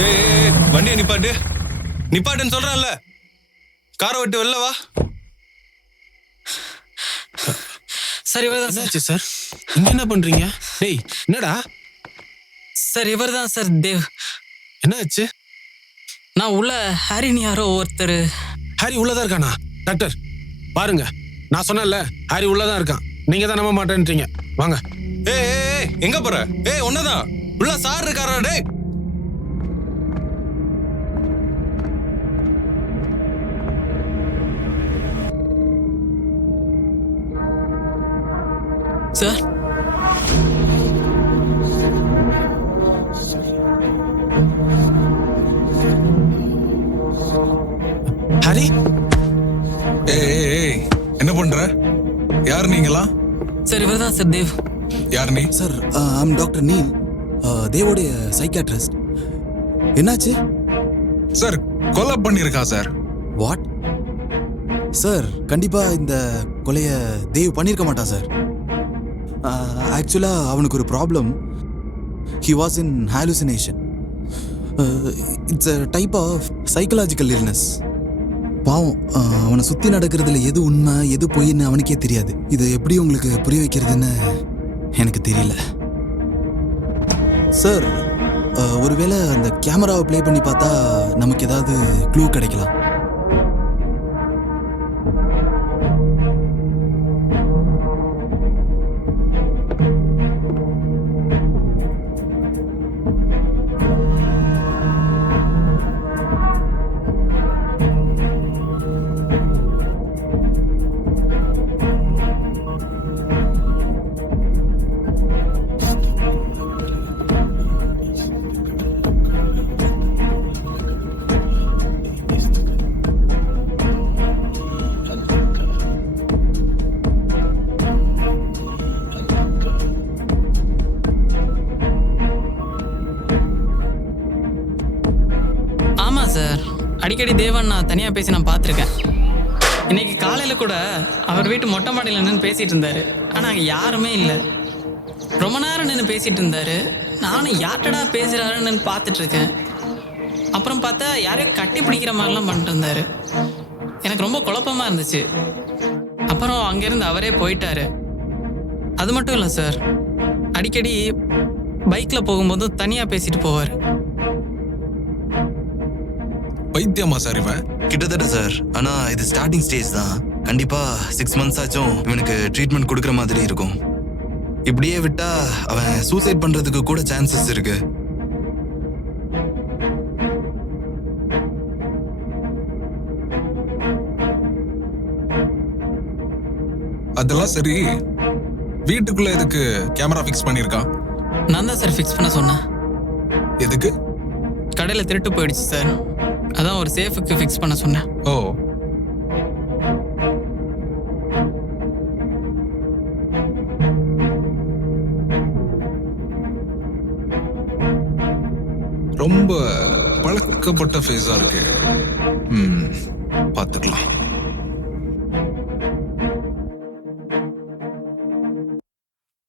ஏய், வண்டியை நிப்பாட்டு. நிப்பாட்டுன்னு சொல்றேன்ல. காரை விட்டு வெளில வா. சார் இவர் தான் சார். என்னாச்சு சார்? இங்க என்ன பண்றீங்க? டேய், என்னடா? சார் இவர் தான் சார் தேவ். என்னாச்சு? நான் உள்ள ஹாரின்னு யாரோ ஒருத்தர். ஹாரி உள்ளதா இருக்கானா? டாக்டர் பாருங்க, நான் சொன்னேன்ல ஹாரி உள்ளதான் இருக்கான். நீங்க தான் நம்ப மாட்டேன்றீங்க. வாங்க. ஏய், எங்க போற? ஏய், ஒன்னதான் உள்ள சார் இருக்காரா? டேய், சார் ஹாரி, ஏய், என்ன பண்ற? யார் நீங்களா? சார் இவர் தான் சார் தேவ். யார் நீ? சார் ஐம் டாக்டர் நீல், தேவோடைய சைக்காட்ரிஸ்ட். என்னாச்சு? சார் கொலை பண்ணிருக்கா சார். வாட்? சார் கண்டிப்பா இந்த கொலைய தேவ் பண்ணியிருக்க மாட்டான் சார். ஆக்சுவலாக அவனுக்கு ஒரு problem. He was in hallucination. It's a type of psychological illness. பாவம், அவனை சுற்றி நடக்கிறதுல எது உண்மை எது பொய்ன்னு அவனுக்கே தெரியாது. இதை எப்படி உங்களுக்கு புரிய வைக்கிறதுன்னு எனக்கு தெரியல சார். ஒருவேளை அந்த கேமராவை ப்ளே பண்ணி பார்த்தா நமக்கு ஏதாவது க்ளூ கிடைக்கலாம். அடிக்கடி தேவன் நான் தனியாக பேசி நான் பார்த்துருக்கேன். இன்னைக்கு காலையில் கூட அவர் வீட்டு மொட்டை மாடியில் நின்று பேசிகிட்டு இருந்தார். ஆனால் அங்கே யாருமே இல்லை. ரொம்ப நேரம் நின்று பேசிகிட்டு இருந்தார். நானும் யார்ட்டடா பேசுகிறாருன்னு பார்த்துட்ருக்கேன். அப்புறம் பார்த்தா யாரையும் கட்டி பிடிக்கிற மாதிரிலாம் பண்ணிட்டு இருந்தார். எனக்கு ரொம்ப குழப்பமாக இருந்துச்சு. அப்புறம் அங்கேருந்து அவரே போயிட்டாரு. அது மட்டும் இல்லை சார், அடிக்கடி பைக்கில் போகும்போதும் தனியாக பேசிட்டு போவார். பைத்தியமா சார் இவன்? கிட்டத்தட்ட சார். ஆனா இது ஸ்டார்டிங் ஸ்டேஜ் தான். கண்டிப்பா 6 months ஆச்சும் இவனுக்கு ட்ரீட்மெண்ட் கொடுக்குற மாதிரி இருக்கும். இப்படியே விட்டா அவன் சூசைட் பண்றதுக்கு கூட சான்சஸ் இருக்கு. அதெல்லாம் சரி, வீட்டுக்குள்ள எதுக்கு கேமரா ஃபிக்ஸ் பண்ணிருக்கான்? நான் தான் சார் ஃபிக்ஸ் பண்ண சொன்னேன். எதுக்கு? கடையில் திருட்டு போயிடுச்சு சார், அதான் ஒரு சேஃபுக்கு ஃபிக்ஸ் பண்ண சொன்னேன். ஓ, ரொம்ப பழக்கப்பட்ட ஃபேஸா இருக்கு. பார்த்துக்கலாம்.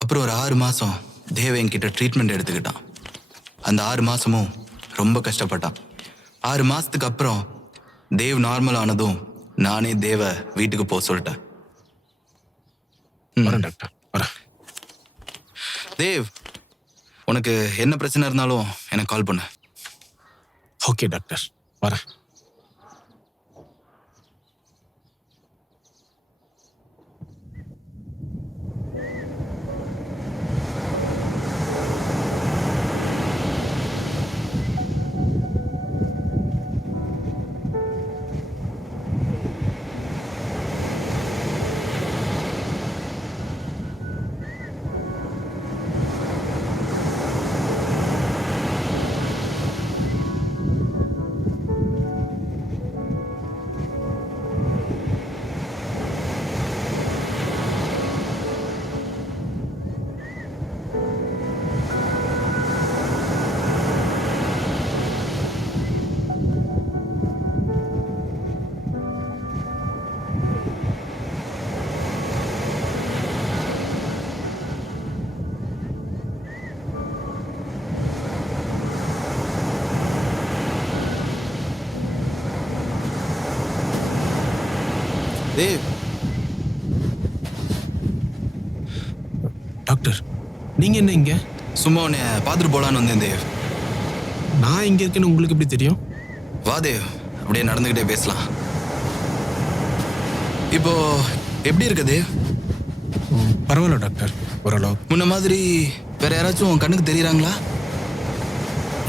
அப்புறம் ஒரு 6 மாசம் தேவ என்கிட்ட ட்ரீட்மெண்ட் எடுத்துக்கிட்டான். அந்த 6 மாசமும் ரொம்ப கஷ்டப்பட்டான். 6 மாசத்துக்கு அப்புறம் தேவ் நார்மல் ஆனதும் நானே தேவ வீட்டுக்கு போக சொல்லிட்டேன். வரேன் டாக்டர், வரேன். தேவ், உனக்கு என்ன பிரச்சனை இருந்தாலும் எனக்கு கால் பண்ணு. ஓகே டாக்டர், வரேன். தேவ், டாக்டர் நீங்க என்ன இங்க? சும்மா உன்னை பார்த்துட்டு போலான்னு வந்தேன் தேவ். நான் இங்க இருக்கேன்னு உங்களுக்கு எப்படி தெரியும்? வா தேவ், அப்படியே நடந்துக்கிட்டே பேசலாம். இப்போ எப்படி இருக்க தேவ்? பரவாயில்ல டாக்டர், ஓரளவு. முன்ன மாதிரி வேற யாராச்சும் உன் கண்ணுக்கு தெரியறாங்களா?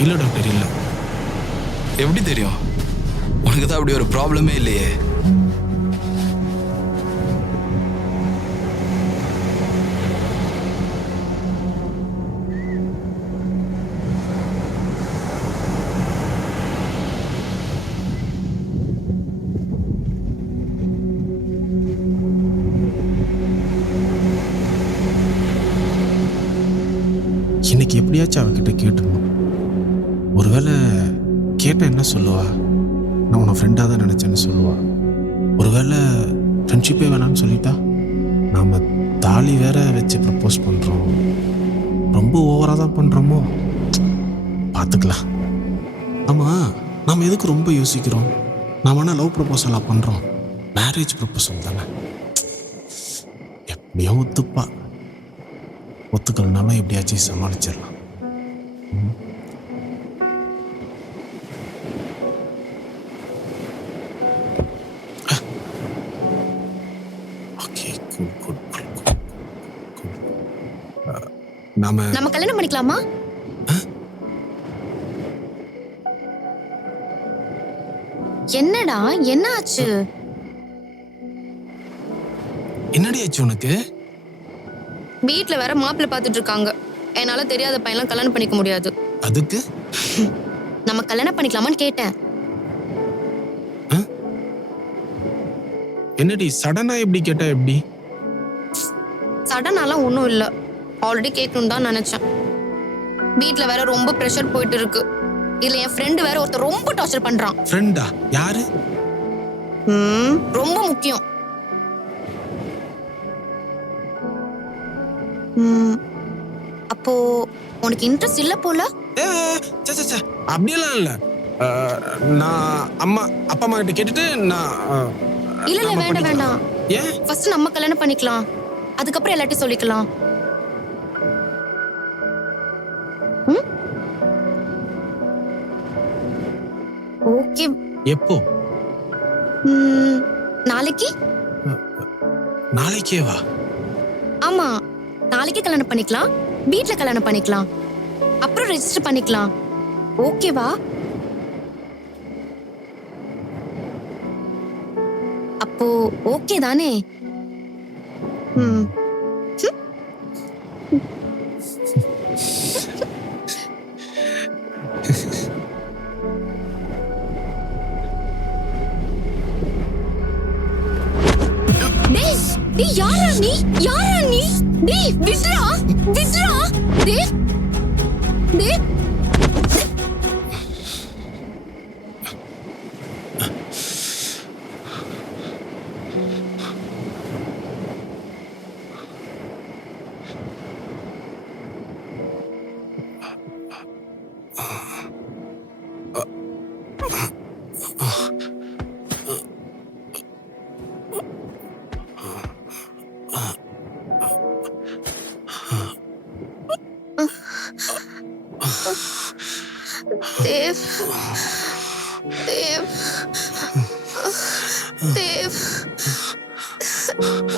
இல்ல டாக்டர், இல்ல. எப்படி தெரியும்? உனக்கு தான் அப்படி ஒரு ப்ராப்ளமே இல்லையே. இன்னைக்கு எப்படியாச்சும் அவகிட்ட கேட்டுடணும். ஒருவேளை கேட்டால் என்ன சொல்லுவா? நான் உன்னை ஃப்ரெண்டாக தான் நினச்சேன்னு சொல்லுவா. ஒருவேளை ஃப்ரெண்ட்ஷிப்பே வேணான்னு சொல்லிட்டா? நாம் தாலி வேற வச்சு ப்ரப்போஸ் பண்ணுறோம். ரொம்ப ஓவராக தான் பண்ணுறோமோ? பார்த்துக்கலாம். ஆமாம், நாம் எதுக்கு ரொம்ப யோசிக்கிறோம்? நாம் ஆனால் லவ் ப்ரப்போசலாக பண்ணுறோம். மேரேஜ் ப்ரப்போசல் தானே. எப்படியும் ஒத்துப்பா. ஒத்துக்கலனாலும் எப்படியாச்சும் சமாளிச்சிடலாம். நம்ம கல்யாணம் பண்ணிக்கலாமா? என்னடா, என்ன ஆச்சு? என்னடி ஆச்சு உனக்கு? வீட்ல வேற மாப்பிள்ளை பார்த்துட்டு இருக்காங்க. என்னால தெரியாத பையன்லாம் கல்யாணம் பண்ணிக்க முடியாது. அதுக்கு நம்ம கல்யாணம் பண்ணிக்கலாமான்னு கேட்டேன். என்னடி சடனா எப்படி கேட்டா எப்படி? சடனாலாம் ஒன்றும் இல்லை. ஆல்ரெடி கேட்கணும் தான் நினைச்சேன். வீட்ல வேற ரொம்ப ப்ரெஷர் போயிட்டு இருக்கு. இதுல என் ஃப்ரெண்டு வேற ஒருத்தர் ரொம்ப டார்ச்சர் பண்றான். ஃப்ரெண்டா? யாரு? ரொம்ப முக்கியம். அப்போ உனக்கு இன்ட்ரெஸ்ட் இல்ல போல? அப்படியெல்லாம் இல்ல. நான் அப்பா அம்மா கிட்ட கேட்டுட்டு நான் இல்ல வேண்டாம் வேண்டாம். ஏன்? ஃபர்ஸ்ட் நம்ம கல்யாணம் பண்ணிக்கலாம், அதுக்கப்புறம் எல்லாத்தையும் சொல்லிக்கலாம். ஓகே. எப்போ? நாளைக்கு. நாளைக்கே வா. ஆமா, நாளைக்கே கல்யாணம் பண்ணிக்கலாம். வீட்ல கல்யாணம் பண்ணிக்கலாம், அப்புறம் ரெஜிஸ்டர் பண்ணிக்கலாம். ஓகேவா? அப்போ ஓகே தானே? யாரா நீ? யாரா நீ? டேய் விட்றா, விட்றா. டேய் டேய் தேவ் தேவ் தேவ்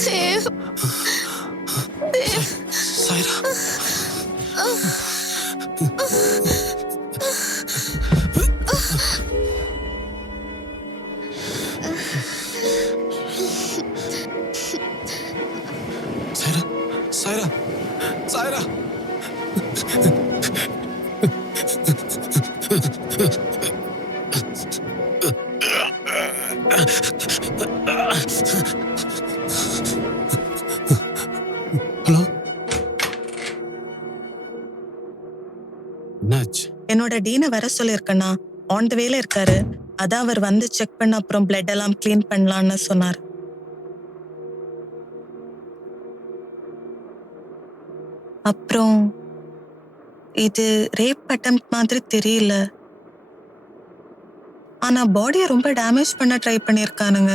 தேவ் தேவ். சாய்ரா, சாய்ரா, சாய்ரா, சாய்ரா. ஹலோ, என்னாச்சு? என்னோட டீனை வர சொல்லியிருக்கேண்ணா. ஆன் த வேல இருக்காரு. அதான் அவர் வந்து செக் பண்ண அப்புறம் பிளட் எல்லாம் கிளீன் பண்ணலான்னு சொன்னார். அப்புறம் இது ரேப் அட்டெம்ப்ட் மாதிரி தெரியல, ஆனா பாடியை ரொம்ப டேமேஜ் பண்ண ட்ரை பண்ணியிருக்கானுங்க.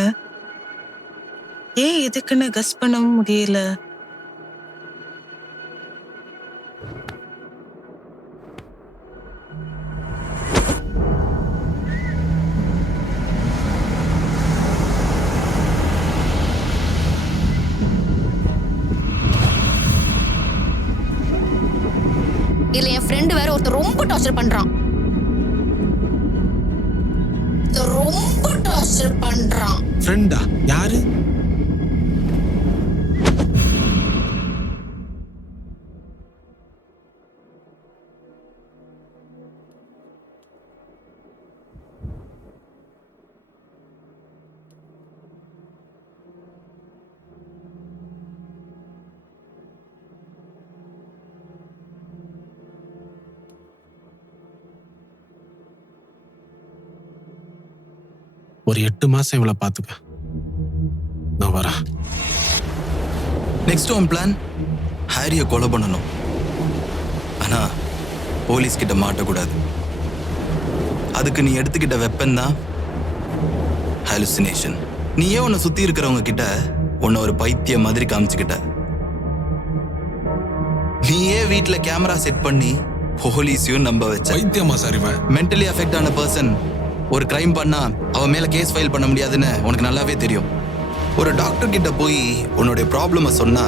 ஏன் எதுக்குன்னு கஸ் பண்ணவும் முடியல. இதுல என் ஃப்ரெண்டு வேற ஒருத்தர் ரொம்ப டார்ச்சர் பண்றான். ரொம்ப டார்ச்சர் பண்றான். ஃப்ரெண்டா? யாரு? ஒரு 8 மாசம் இவளை பார்த்துக்க. நான் வரேன். நெக்ஸ்ட் உன் பிளான் ஹாரியை கொலை பண்ணணும். ஆனா போலீஸ் கிட்ட மாட்டக்கூடாது. அதுக்கு நீ எடுத்துக்கிட்ட வெப்பன் தான் ஹாலுசினேஷன். நீயே உன்னை சுத்தி இருக்கிறவங்க கிட்ட உன்னை ஒரு பைத்தியம் மாதிரி காமிச்சுக்கிட்ட. நீயே வீட்டுல கேமரா செட் பண்ணி போலீஸையும் நம்ப வச்ச. பைத்தியமா சார் இவன்? மென்டலி அஃபெக்ட் ஆன பர்சன் ஒரு கிரைம் பண்ணா அவன் மேல கேஸ் ஃபைல் பண்ண முடியாதுன்னு உனக்கு நல்லாவே தெரியும். ஒரு டாக்டர் கிட்ட போய் உன்னுடைய ப்ராப்ளமை சொன்னா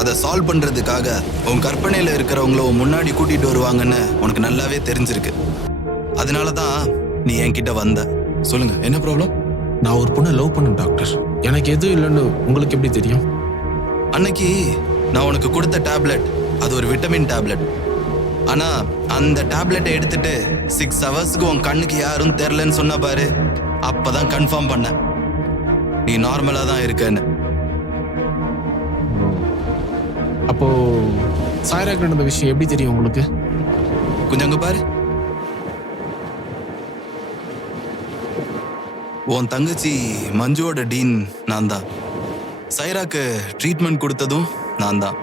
அதை சால்வ் பண்றதுக்காக உன் கற்பனையில இருக்கிறவங்கள முன்னாடி கூட்டிட்டு வருவாங்கன்னு உனக்கு நல்லாவே தெரிஞ்சிருக்கு. அதனாலதான் நீ என்கிட்ட வந்த. சொல்லுங்க, என்ன ப்ராப்ளம்? நான் ஒரு பொண்ணை லவ் பண்ணேன் டாக்டர். எனக்கு எதுவும் இல்லைன்னு உங்களுக்கு எப்படி தெரியும்? அன்னைக்கு நான் உனக்கு கொடுத்த டேப்லெட் அது ஒரு விட்டமின் டேப்லெட். ஆனா அந்த டேப்லெட்டை எடுத்துட்டு 6 ஹவர்ஸ்க்கு உன் கண்ணுக்கு யாரும் தெரியலன்னு சொன்ன பாரு, அப்பதான் கன்ஃபார்ம் பண்ண நீ நார்மலா தான் இருக்கன்னு. அப்போ சாய்ராக்கு நடந்த விஷயம் எப்படி தெரியும் உங்களுக்கு? கொஞ்சம் அங்க பாரு. உன் தங்கச்சி மஞ்சுவோட டீன் நான் தான். சைராக்கு ட்ரீட்மெண்ட் கொடுத்ததும் நான் தான்.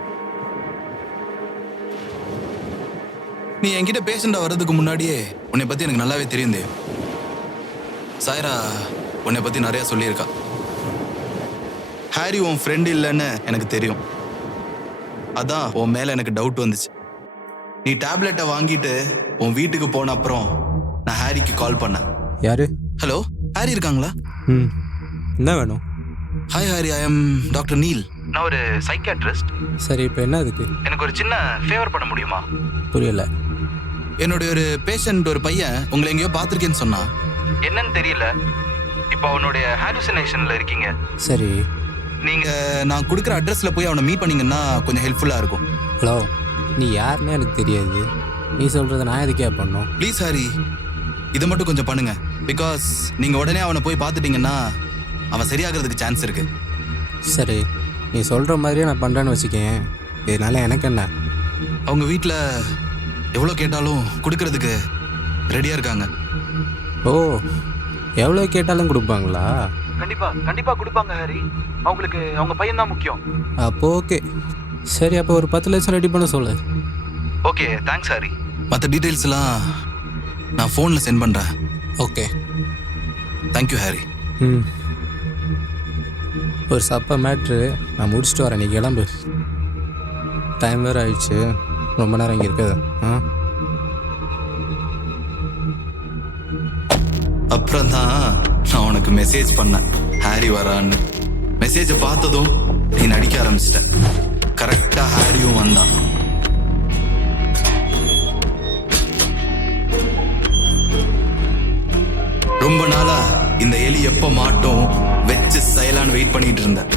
நீ என்கிட்ட பேஷண்டா வர்றதுக்கு முன்னாடியே உன்னை பத்தி எனக்கு நல்லாவே தெரியும் தேவ். சாய்ரா உன்னை பத்தி நிறைய சொல்லியிருக்கா. ஹாரி உன் ஃப்ரெண்ட் இல்லைன்னு எனக்கு தெரியும். அதான் உன் மேல எனக்கு டவுட் வந்துச்சு. நீ டேப்லெட்டை வாங்கிட்டு உன் வீட்டுக்கு போன அப்புறம் நான் ஹாரிக்கு கால் பண்ணேன். யாரு? ஹலோ, ஹாரி இருக்காங்களா? என்ன வேணும்? Hi Harry, I am doctor Neel. நான் ஒரு சைக்கியாட்ரிஸ்ட். சரி, இப்போ என்ன அதுக்கு? எனக்கு ஒரு சின்ன ஃபேவர் பண்ண முடியுமா? புரியல. என்னுடைய ஒரு பேஷண்ட் ஒரு பையன் உங்களை எங்கேயோ பார்த்துருக்கேன்னு சொன்னான். என்னன்னு தெரியல. இப்போ அவனுடைய ஹாலுசினேஷன்ல இருக்கீங்க. சரி, நீங்க நான் கொடுக்குற அட்ரஸ்ல போய் அவனை மீட் பண்ணீங்கன்னா கொஞ்சம் ஹெல்ப்ஃபுல்லா இருக்கும். ஹலோ, நீ யாருன்னே எனக்கு தெரியாது. நீ சொல்கிறத நான் எதுக்கே பண்ணோம்? ப்ளீஸ் ஹாரி, இதை மட்டும் கொஞ்சம் பண்ணுங்க. பிகாஸ் நீங்க உடனே அவனை போய் பார்த்துட்டீங்கன்னா அவன் சரியாகிறதுக்கு சான்ஸ் இருக்கு. சரி, நீ சொல்கிற மாதிரியே நான் பண்ணுறேன்னு வச்சுக்கேன். இதனால எனக்கு என்ன? அவங்க வீட்டில் எவ்வளோ கேட்டாலும் கொடுக்கறதுக்கு ரெடியாக இருக்காங்க. ஓ, எவ்வளோ கேட்டாலும் கொடுப்பாங்களா? கண்டிப்பாக கொடுப்பாங்க ஹாரி. அவங்களுக்கு அவங்க பையன் தான் முக்கியம். அப்போ ஓகே. சரி, அப்போ ஒரு 10 லட்சம் ரெடி பண்ண சொல்லு. Okay, thanks Harry. மற்ற டீட்டெயில்ஸ்லாம் நான் ஃபோனில் சென்ட் பண்ணுறேன். Okay, thank you Harry. ஒரு சப்ப மேட்ரு, நான் முடிச்சுட்டு வரேன். நீ கிளம்பு. டைம் வேறு ஆயிடுச்சு. ரொம்ப நேரம் இங்கே இருக்காது. அப்புறம் தான் நான் உனக்கு மெசேஜ் பண்ணேன் ஹாரி வரான்னு. மெசேஜை பார்த்ததும் நீ நடிக்க ஆரம்பிச்சிட்ட. கரெக்டா ஹாரியும் வந்தான். ரொம்ப நாளா இந்த எலி எப்ப மாட்டோம் வச்சு சைலான்னு வெயிட் பண்ணிட்டு இருந்தேன்.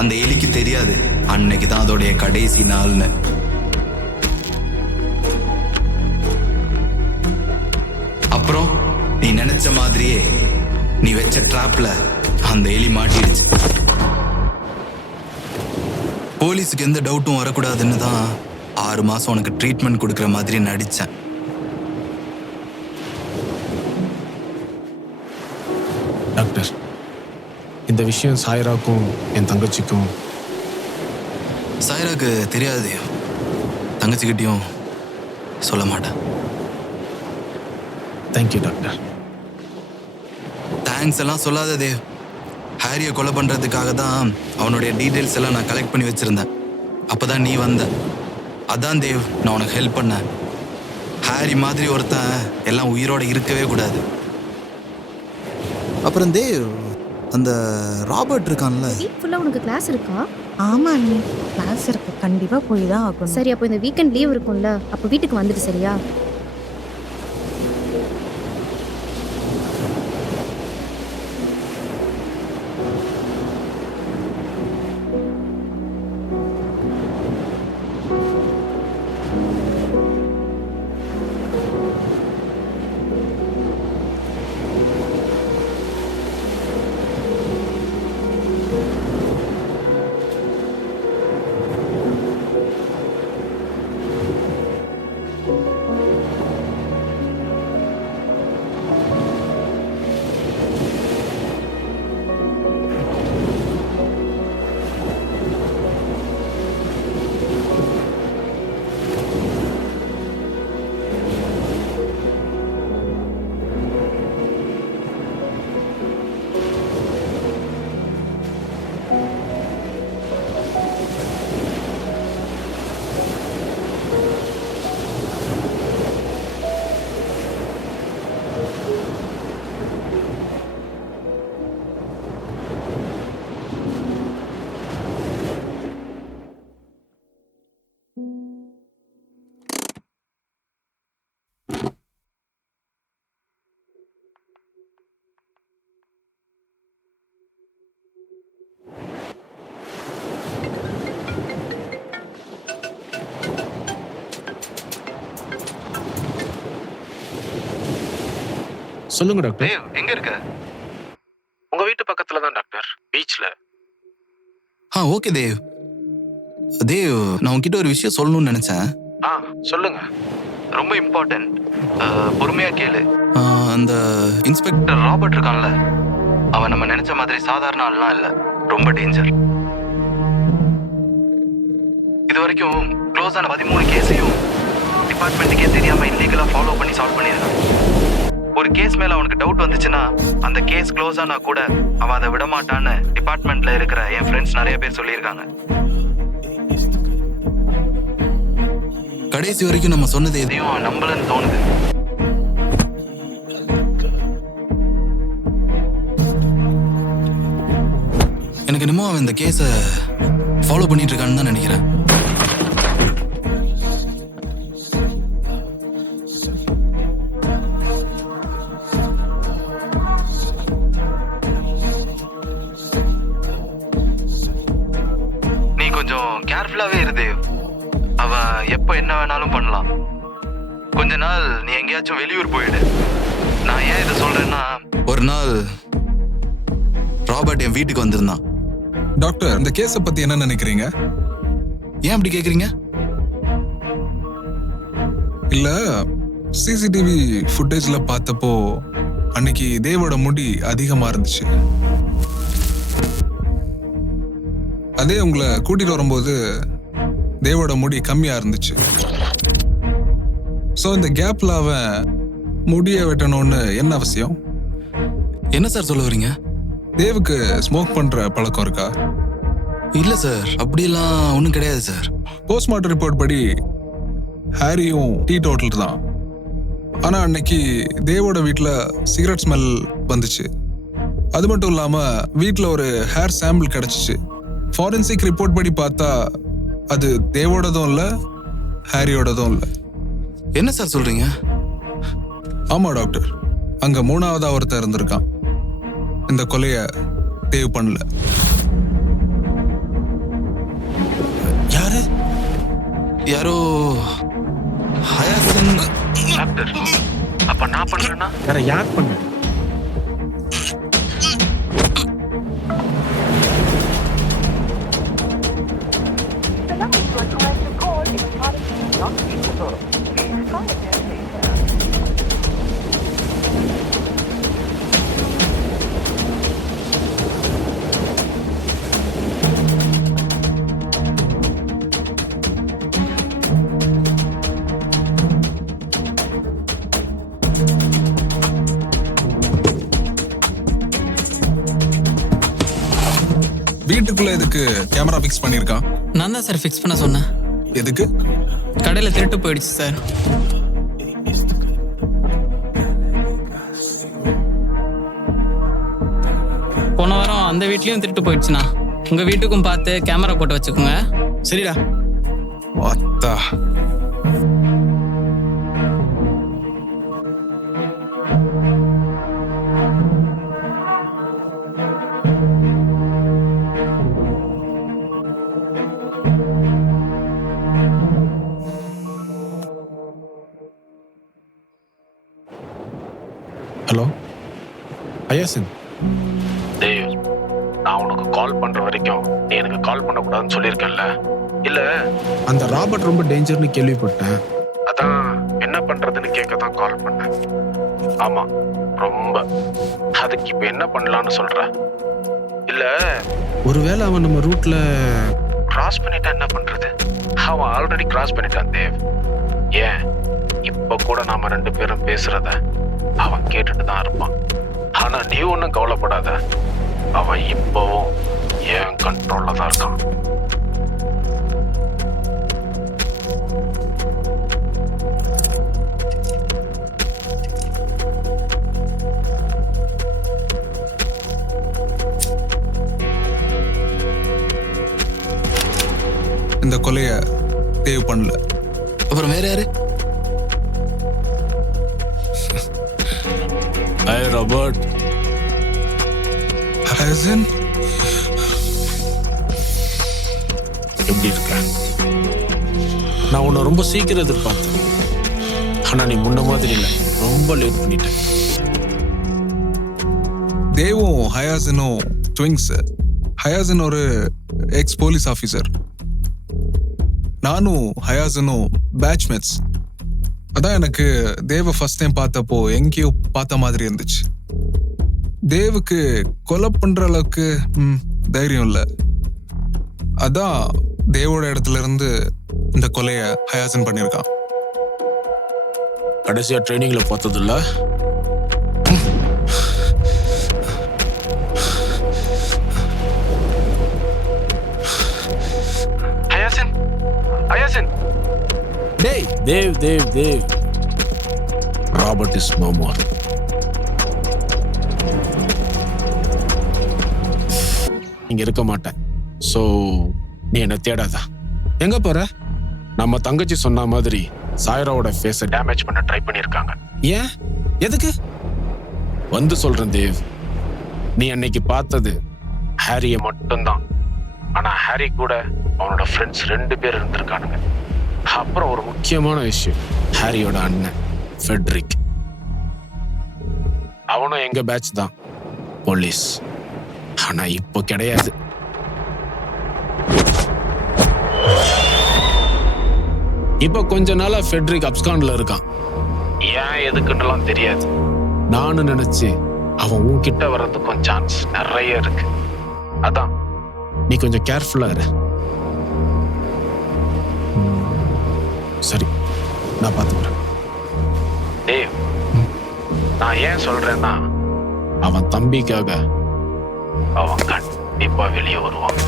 அந்த எலிக்கு தெரியாது அன்னைக்கு தான் அதோடைய கடைசி நாள்னு. அப்புறம் நீ நினைச்ச மாதிரியே நீ வச்ச ட்ராப்ல அந்த எலி மாட்டிடுச்சு. போலீஸுக்கு எந்த டவுட்டும் வரக்கூடாதுன்னு தான் 6 மாசம் உனக்கு ட்ரீட்மெண்ட் கொடுக்குற மாதிரி நடிச்சேன். டாக்டர், இந்த விஷயம் சாய்ராக்கும் என் தங்கச்சிக்கும். சாய்ராக்கு தெரியாது. தங்கச்சிக்கிட்டையும் சொல்ல மாட்டேன். Thank you doctor. தேங்க்ஸ் எல்லாம் சொல்லாத தேவ். ஹாரியை கொலை பண்ணுறதுக்காக தான் அவனுடைய டீட்டெயில்ஸ் எல்லாம் நான் கலெக்ட் பண்ணி வச்சுருந்தேன். அப்போ தான் நீ வந்த. அதான் தேவ் நான் உனக்கு ஹெல்ப் பண்ணேன். ஹாரி மாதிரி ஒருத்தன் எல்லாம் உயிரோட இருக்கவே கூடாது. அப்புறம் தேவ், அந்த ராபர்ட் இருக்கான்ல, வீக் ஃபுல்லாக உனக்கு கிளாஸ் இருக்கா? ஆமா நீ கிளாஸ் இருக்கு, கண்டிப்பா போய் தான் ஆகணும். சரி, அப்போ இந்த வீக்கெண்ட் லீவ் இருக்கும்ல, அப்போ வீட்டுக்கு வந்துட்டு சரியா? சொல்லுங்க டாக்டர். தேவ் எங்க இருக்க? உங்க வீட்டு பக்கத்துல தான் டாக்டர், பீச்ல. ஓகே தேவ். தேவ், நான் உன்கிட்ட ஒரு விஷயம் சொல்லணும்னு நினைச்சேன். சொல்லுங்க. ரொம்ப இம்பார்ட்டன்ட். பொறுமையா கேளு. அந்த இன்ஸ்பெக்டர் ராபர்ட் இருக்கான்ல, அவன் நம்ம நினைச்ச மாதிரி சாதாரண ஆள்லாம் இல்ல, ரொம்ப டேஞ்சர். இது வரைக்கும் க்ளோஸ் ஆன 13 கேஸையும் டிபார்ட்மெண்ட்டுக்கே தெரியாம இல்லீகலா ஃபாலோ பண்ணி சால்வ் பண்ணிருக்கான். ஒரு கேஸ் மேல அவனுக்கு டவுட் வந்துச்சுன்னா அந்த கேஸ் க்ளோஸ் ஆனா கூட அவன் அதை விட மாட்டான்னு டிபார்ட்மெண்ட்ல இருக்கிற என் ஃப்ரெண்ட்ஸ் நிறைய பேர் சொல்லியிருக்காங்க. கடைசி வரைக்கும் நம்ம சொன்னது எதையும் அவன் நம்பலன்னு தோணுது. எனக்கு என்னமோ அவன் இந்த கேஸை ஃபாலோ பண்ணிட்டு இருக்கான்னு தான் நினைக்கிறேன். நீ கொஞ்சம் கேர்ஃபுல்லாவே இரு தேவ். அவன் எப்ப என்ன வேணாலும் பண்ணலாம். கொஞ்ச நாள் நீ எங்கேயாச்சும் வெளியூர் போயிடு. நான் ஏன் இதை சொல்றேன்னா, ஒரு நாள் ராபர்ட் என் வீட்டுக்கு வந்திருந்தான். டாக்டர், இந்த கேஸை பத்தி என்ன நினைக்கிறீங்க? ஏன் அப்படி கேக்குறீங்க? இல்ல, சிசிடிவி ஃபுட்டேஜ்ல பார்த்தப்போ அன்னைக்கு தேவோட முடி அதிகமா இருந்துச்சு. அதே உங்களை கூட்டிட்டு வரும்போது தேவோட முடி கம்மியா இருந்துச்சு. சோ இந்த கேப்ல அவன் முடிய வெட்டணும்னு என்ன அவசியம்? என்ன சார் சொல்ல வரீங்க? தேவுக்கு ஸ்மோக் பண்ற பழக்கம் இருக்கா? இல்ல சார், அப்படியெல்லாம் ஒன்றும் கிடையாது சார். போஸ்ட்மார்ட்டம் ரிப்போர்ட் படி ஹாரியும் டீ டோட்டல் தான். ஆனா அன்னைக்கு தேவோட வீட்டில் சிகரெட் ஸ்மெல் வந்துச்சு. அது மட்டும் இல்லாம வீட்டில் ஒரு ஹேர் சாம்பிள் கிடைச்சிச்சு. ஃபாரன்சிக் ரிப்போர்ட் படி பார்த்தா அது தேவோடதும் இல்லை, ஹாரியோடதும் இல்லை. என்ன சார் சொல்றீங்க? ஆமா டாக்டர், அங்க 3ஆவதா ஒருத்தர் இருந்திருக்கான். இந்த கொலைய தேவ் பண்ணல. யாரு? யாரோ ஹயாசின். டாக்டர், அப்ப நான் பண்றேன்னா வேற யார் பண்ண? வீட்டுக்குள்ள எதுக்கு கேமரா ஃபிக்ஸ் பண்ணியிருக்கான்? நான் தான் சார் ஃபிக்ஸ் பண்ண சொன்னேன். எதுக்கு? கடையில் திருட்டு போயிடுச்சு சார். போன வாரம் அந்த வீட்லயும் திருட்டு போயிடுச்சுண்ணா. உங்க வீட்டுக்கும் பார்த்து கேமரா போட்டு வச்சுக்கோங்க. சரிடா. அத்தா ஹலோ ஹயாசின். டேய், நான் உனக்கு கால் பண்ற வரைக்கும் நீ எனக்கு கால் பண்ணக்கூடாதுன்னு சொல்லியிருக்கேன்ல. இல்ல அந்த ராபர்ட் ரொம்ப டேஞ்சர்னு கேள்விப்பட்டேன். அதான் என்ன பண்றதுன்னு கேட்க தான் கால் பண்ணேன். ஆமா, ரொம்ப. அதுக்கு இப்ப என்ன பண்ணலாம்னு சொல்ற? இல்ல ஒருவேளை அவன் நம்ம ரூட்ல கிராஸ் பண்ணிட்டா என்ன பண்றது? அவன் ஆல்ரெடி கிராஸ் பண்ணிட்டான் தேவ். ஏன் இப்ப கூட நாம 2 பேரும் பேசுறத அவன் கேட்டுட்டு தான் இருப்பான். ஆனா நீ ஒன்னும் கவலைப்படாத, அவன் இப்பவும் என் கண்ட்ரோல்ல தான் இருக்கான். இந்த கொலைய தேவ் பண்ணல. அப்புறம் வேற யாரு? Hi Robert. ஹயாசின், எப்படி இருக்க? நான் உன்னை ரொம்ப சீக்கிரம் எதிர்பார்த்தேன். ஆனா நீ முன்ன மாதிரி இல்லை, ரொம்ப லேட் பண்ணிட்டேன். தேவும் ஹயாசினும் ட்விங்ஸ். ஹயாசின் ஒரு எக்ஸ் போலீஸ் ஆஃபீஸர், நானும் ஹயாசினும் பேட்ச்மேட்ஸ். அதான் எனக்கு தேவ ஃபர்ஸ்ட் டைம் பார்த்தப்போ எங்கேயோ பார்த்த மாதிரி இருந்துச்சு. தேவுக்கு கொலை பண்ற அளவுக்கு தைரியம் இல்லை. அதான் தேவோட இடத்துல இருந்து இந்த கொலைய ஹயாசின் பண்ணியிருக்கான். கடைசியா ட்ரைனிங்ல பார்த்தது இல்ல? Hyacinth, Hyacinth. டேய் Dev Dev Dev, Robert is no more. இங்க இருக்க மாட்டேன். சோ நீ என்ன தேடாத. எங்க போற? நம்ம தங்கச்சி சொன்ன மாதிரி சாயராவோட ஃபேஸை டேமேஜ் பண்ண ட்ரை பண்ணியிருக்காங்க. ஏன்? எதுக்கு? வந்து சொல்றேன் தேவ், நீ அன்னைக்கு பார்த்தது ஹாரிய மட்டும்தான். ஆனா ஹாரி கூட அவனோட ஃப்ரெண்ட்ஸ் 2 பேர் இருந்திருக்கானுங்க. அப்புறம் ஒரு முக்கியமான விஷயம், ஹாரியோட அண்ணன் ஃபெட்ரிக், அவனும் எங்க பேட்ச் தான், போலீஸ். ஆனா இப்போ கிடையாது. இப்ப கொஞ்ச நாளா ஃபெட்ரிக் அப்ஸ்கான்ல இருக்கான். ஏன் எதுக்குன்னுலாம் தெரியாது. நானும் நினைச்சு அவன் உன்கிட்ட வர்றதுக்கும் சான்ஸ் நிறைய இருக்கு. அதான் நீ கொஞ்சம் கேர்ஃபுல்லா இரு. சரி, நான் பார்த்துக்கிறேன். டேவ், நான் ஏன் சொல்றேன்னா, அவன் தம்பிக்காக அவன் கண்டிப்பா வெளியே வருவான்.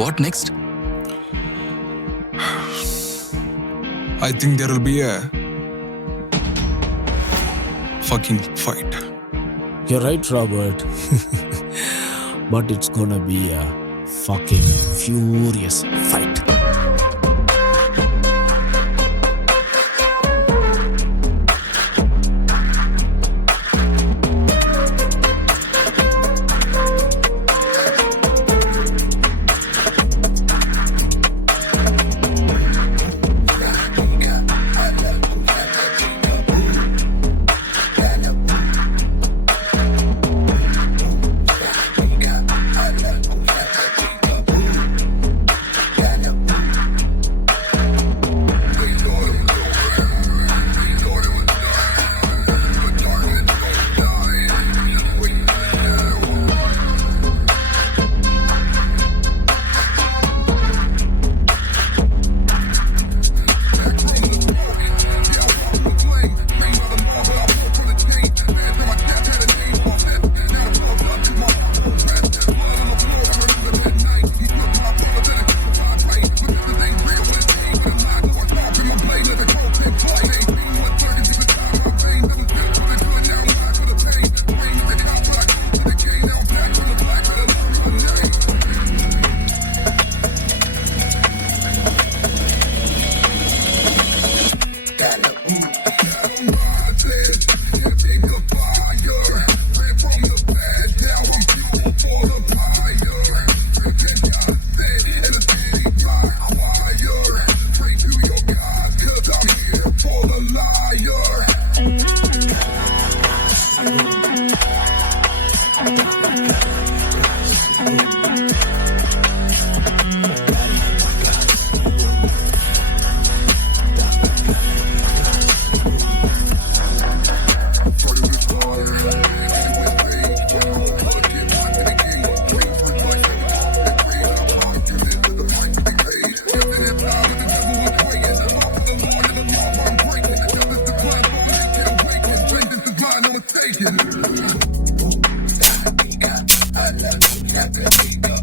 What next? I think there will be a fucking fight. You're right, Robert. But it's gonna be a fucking furious fight.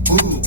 Ooh.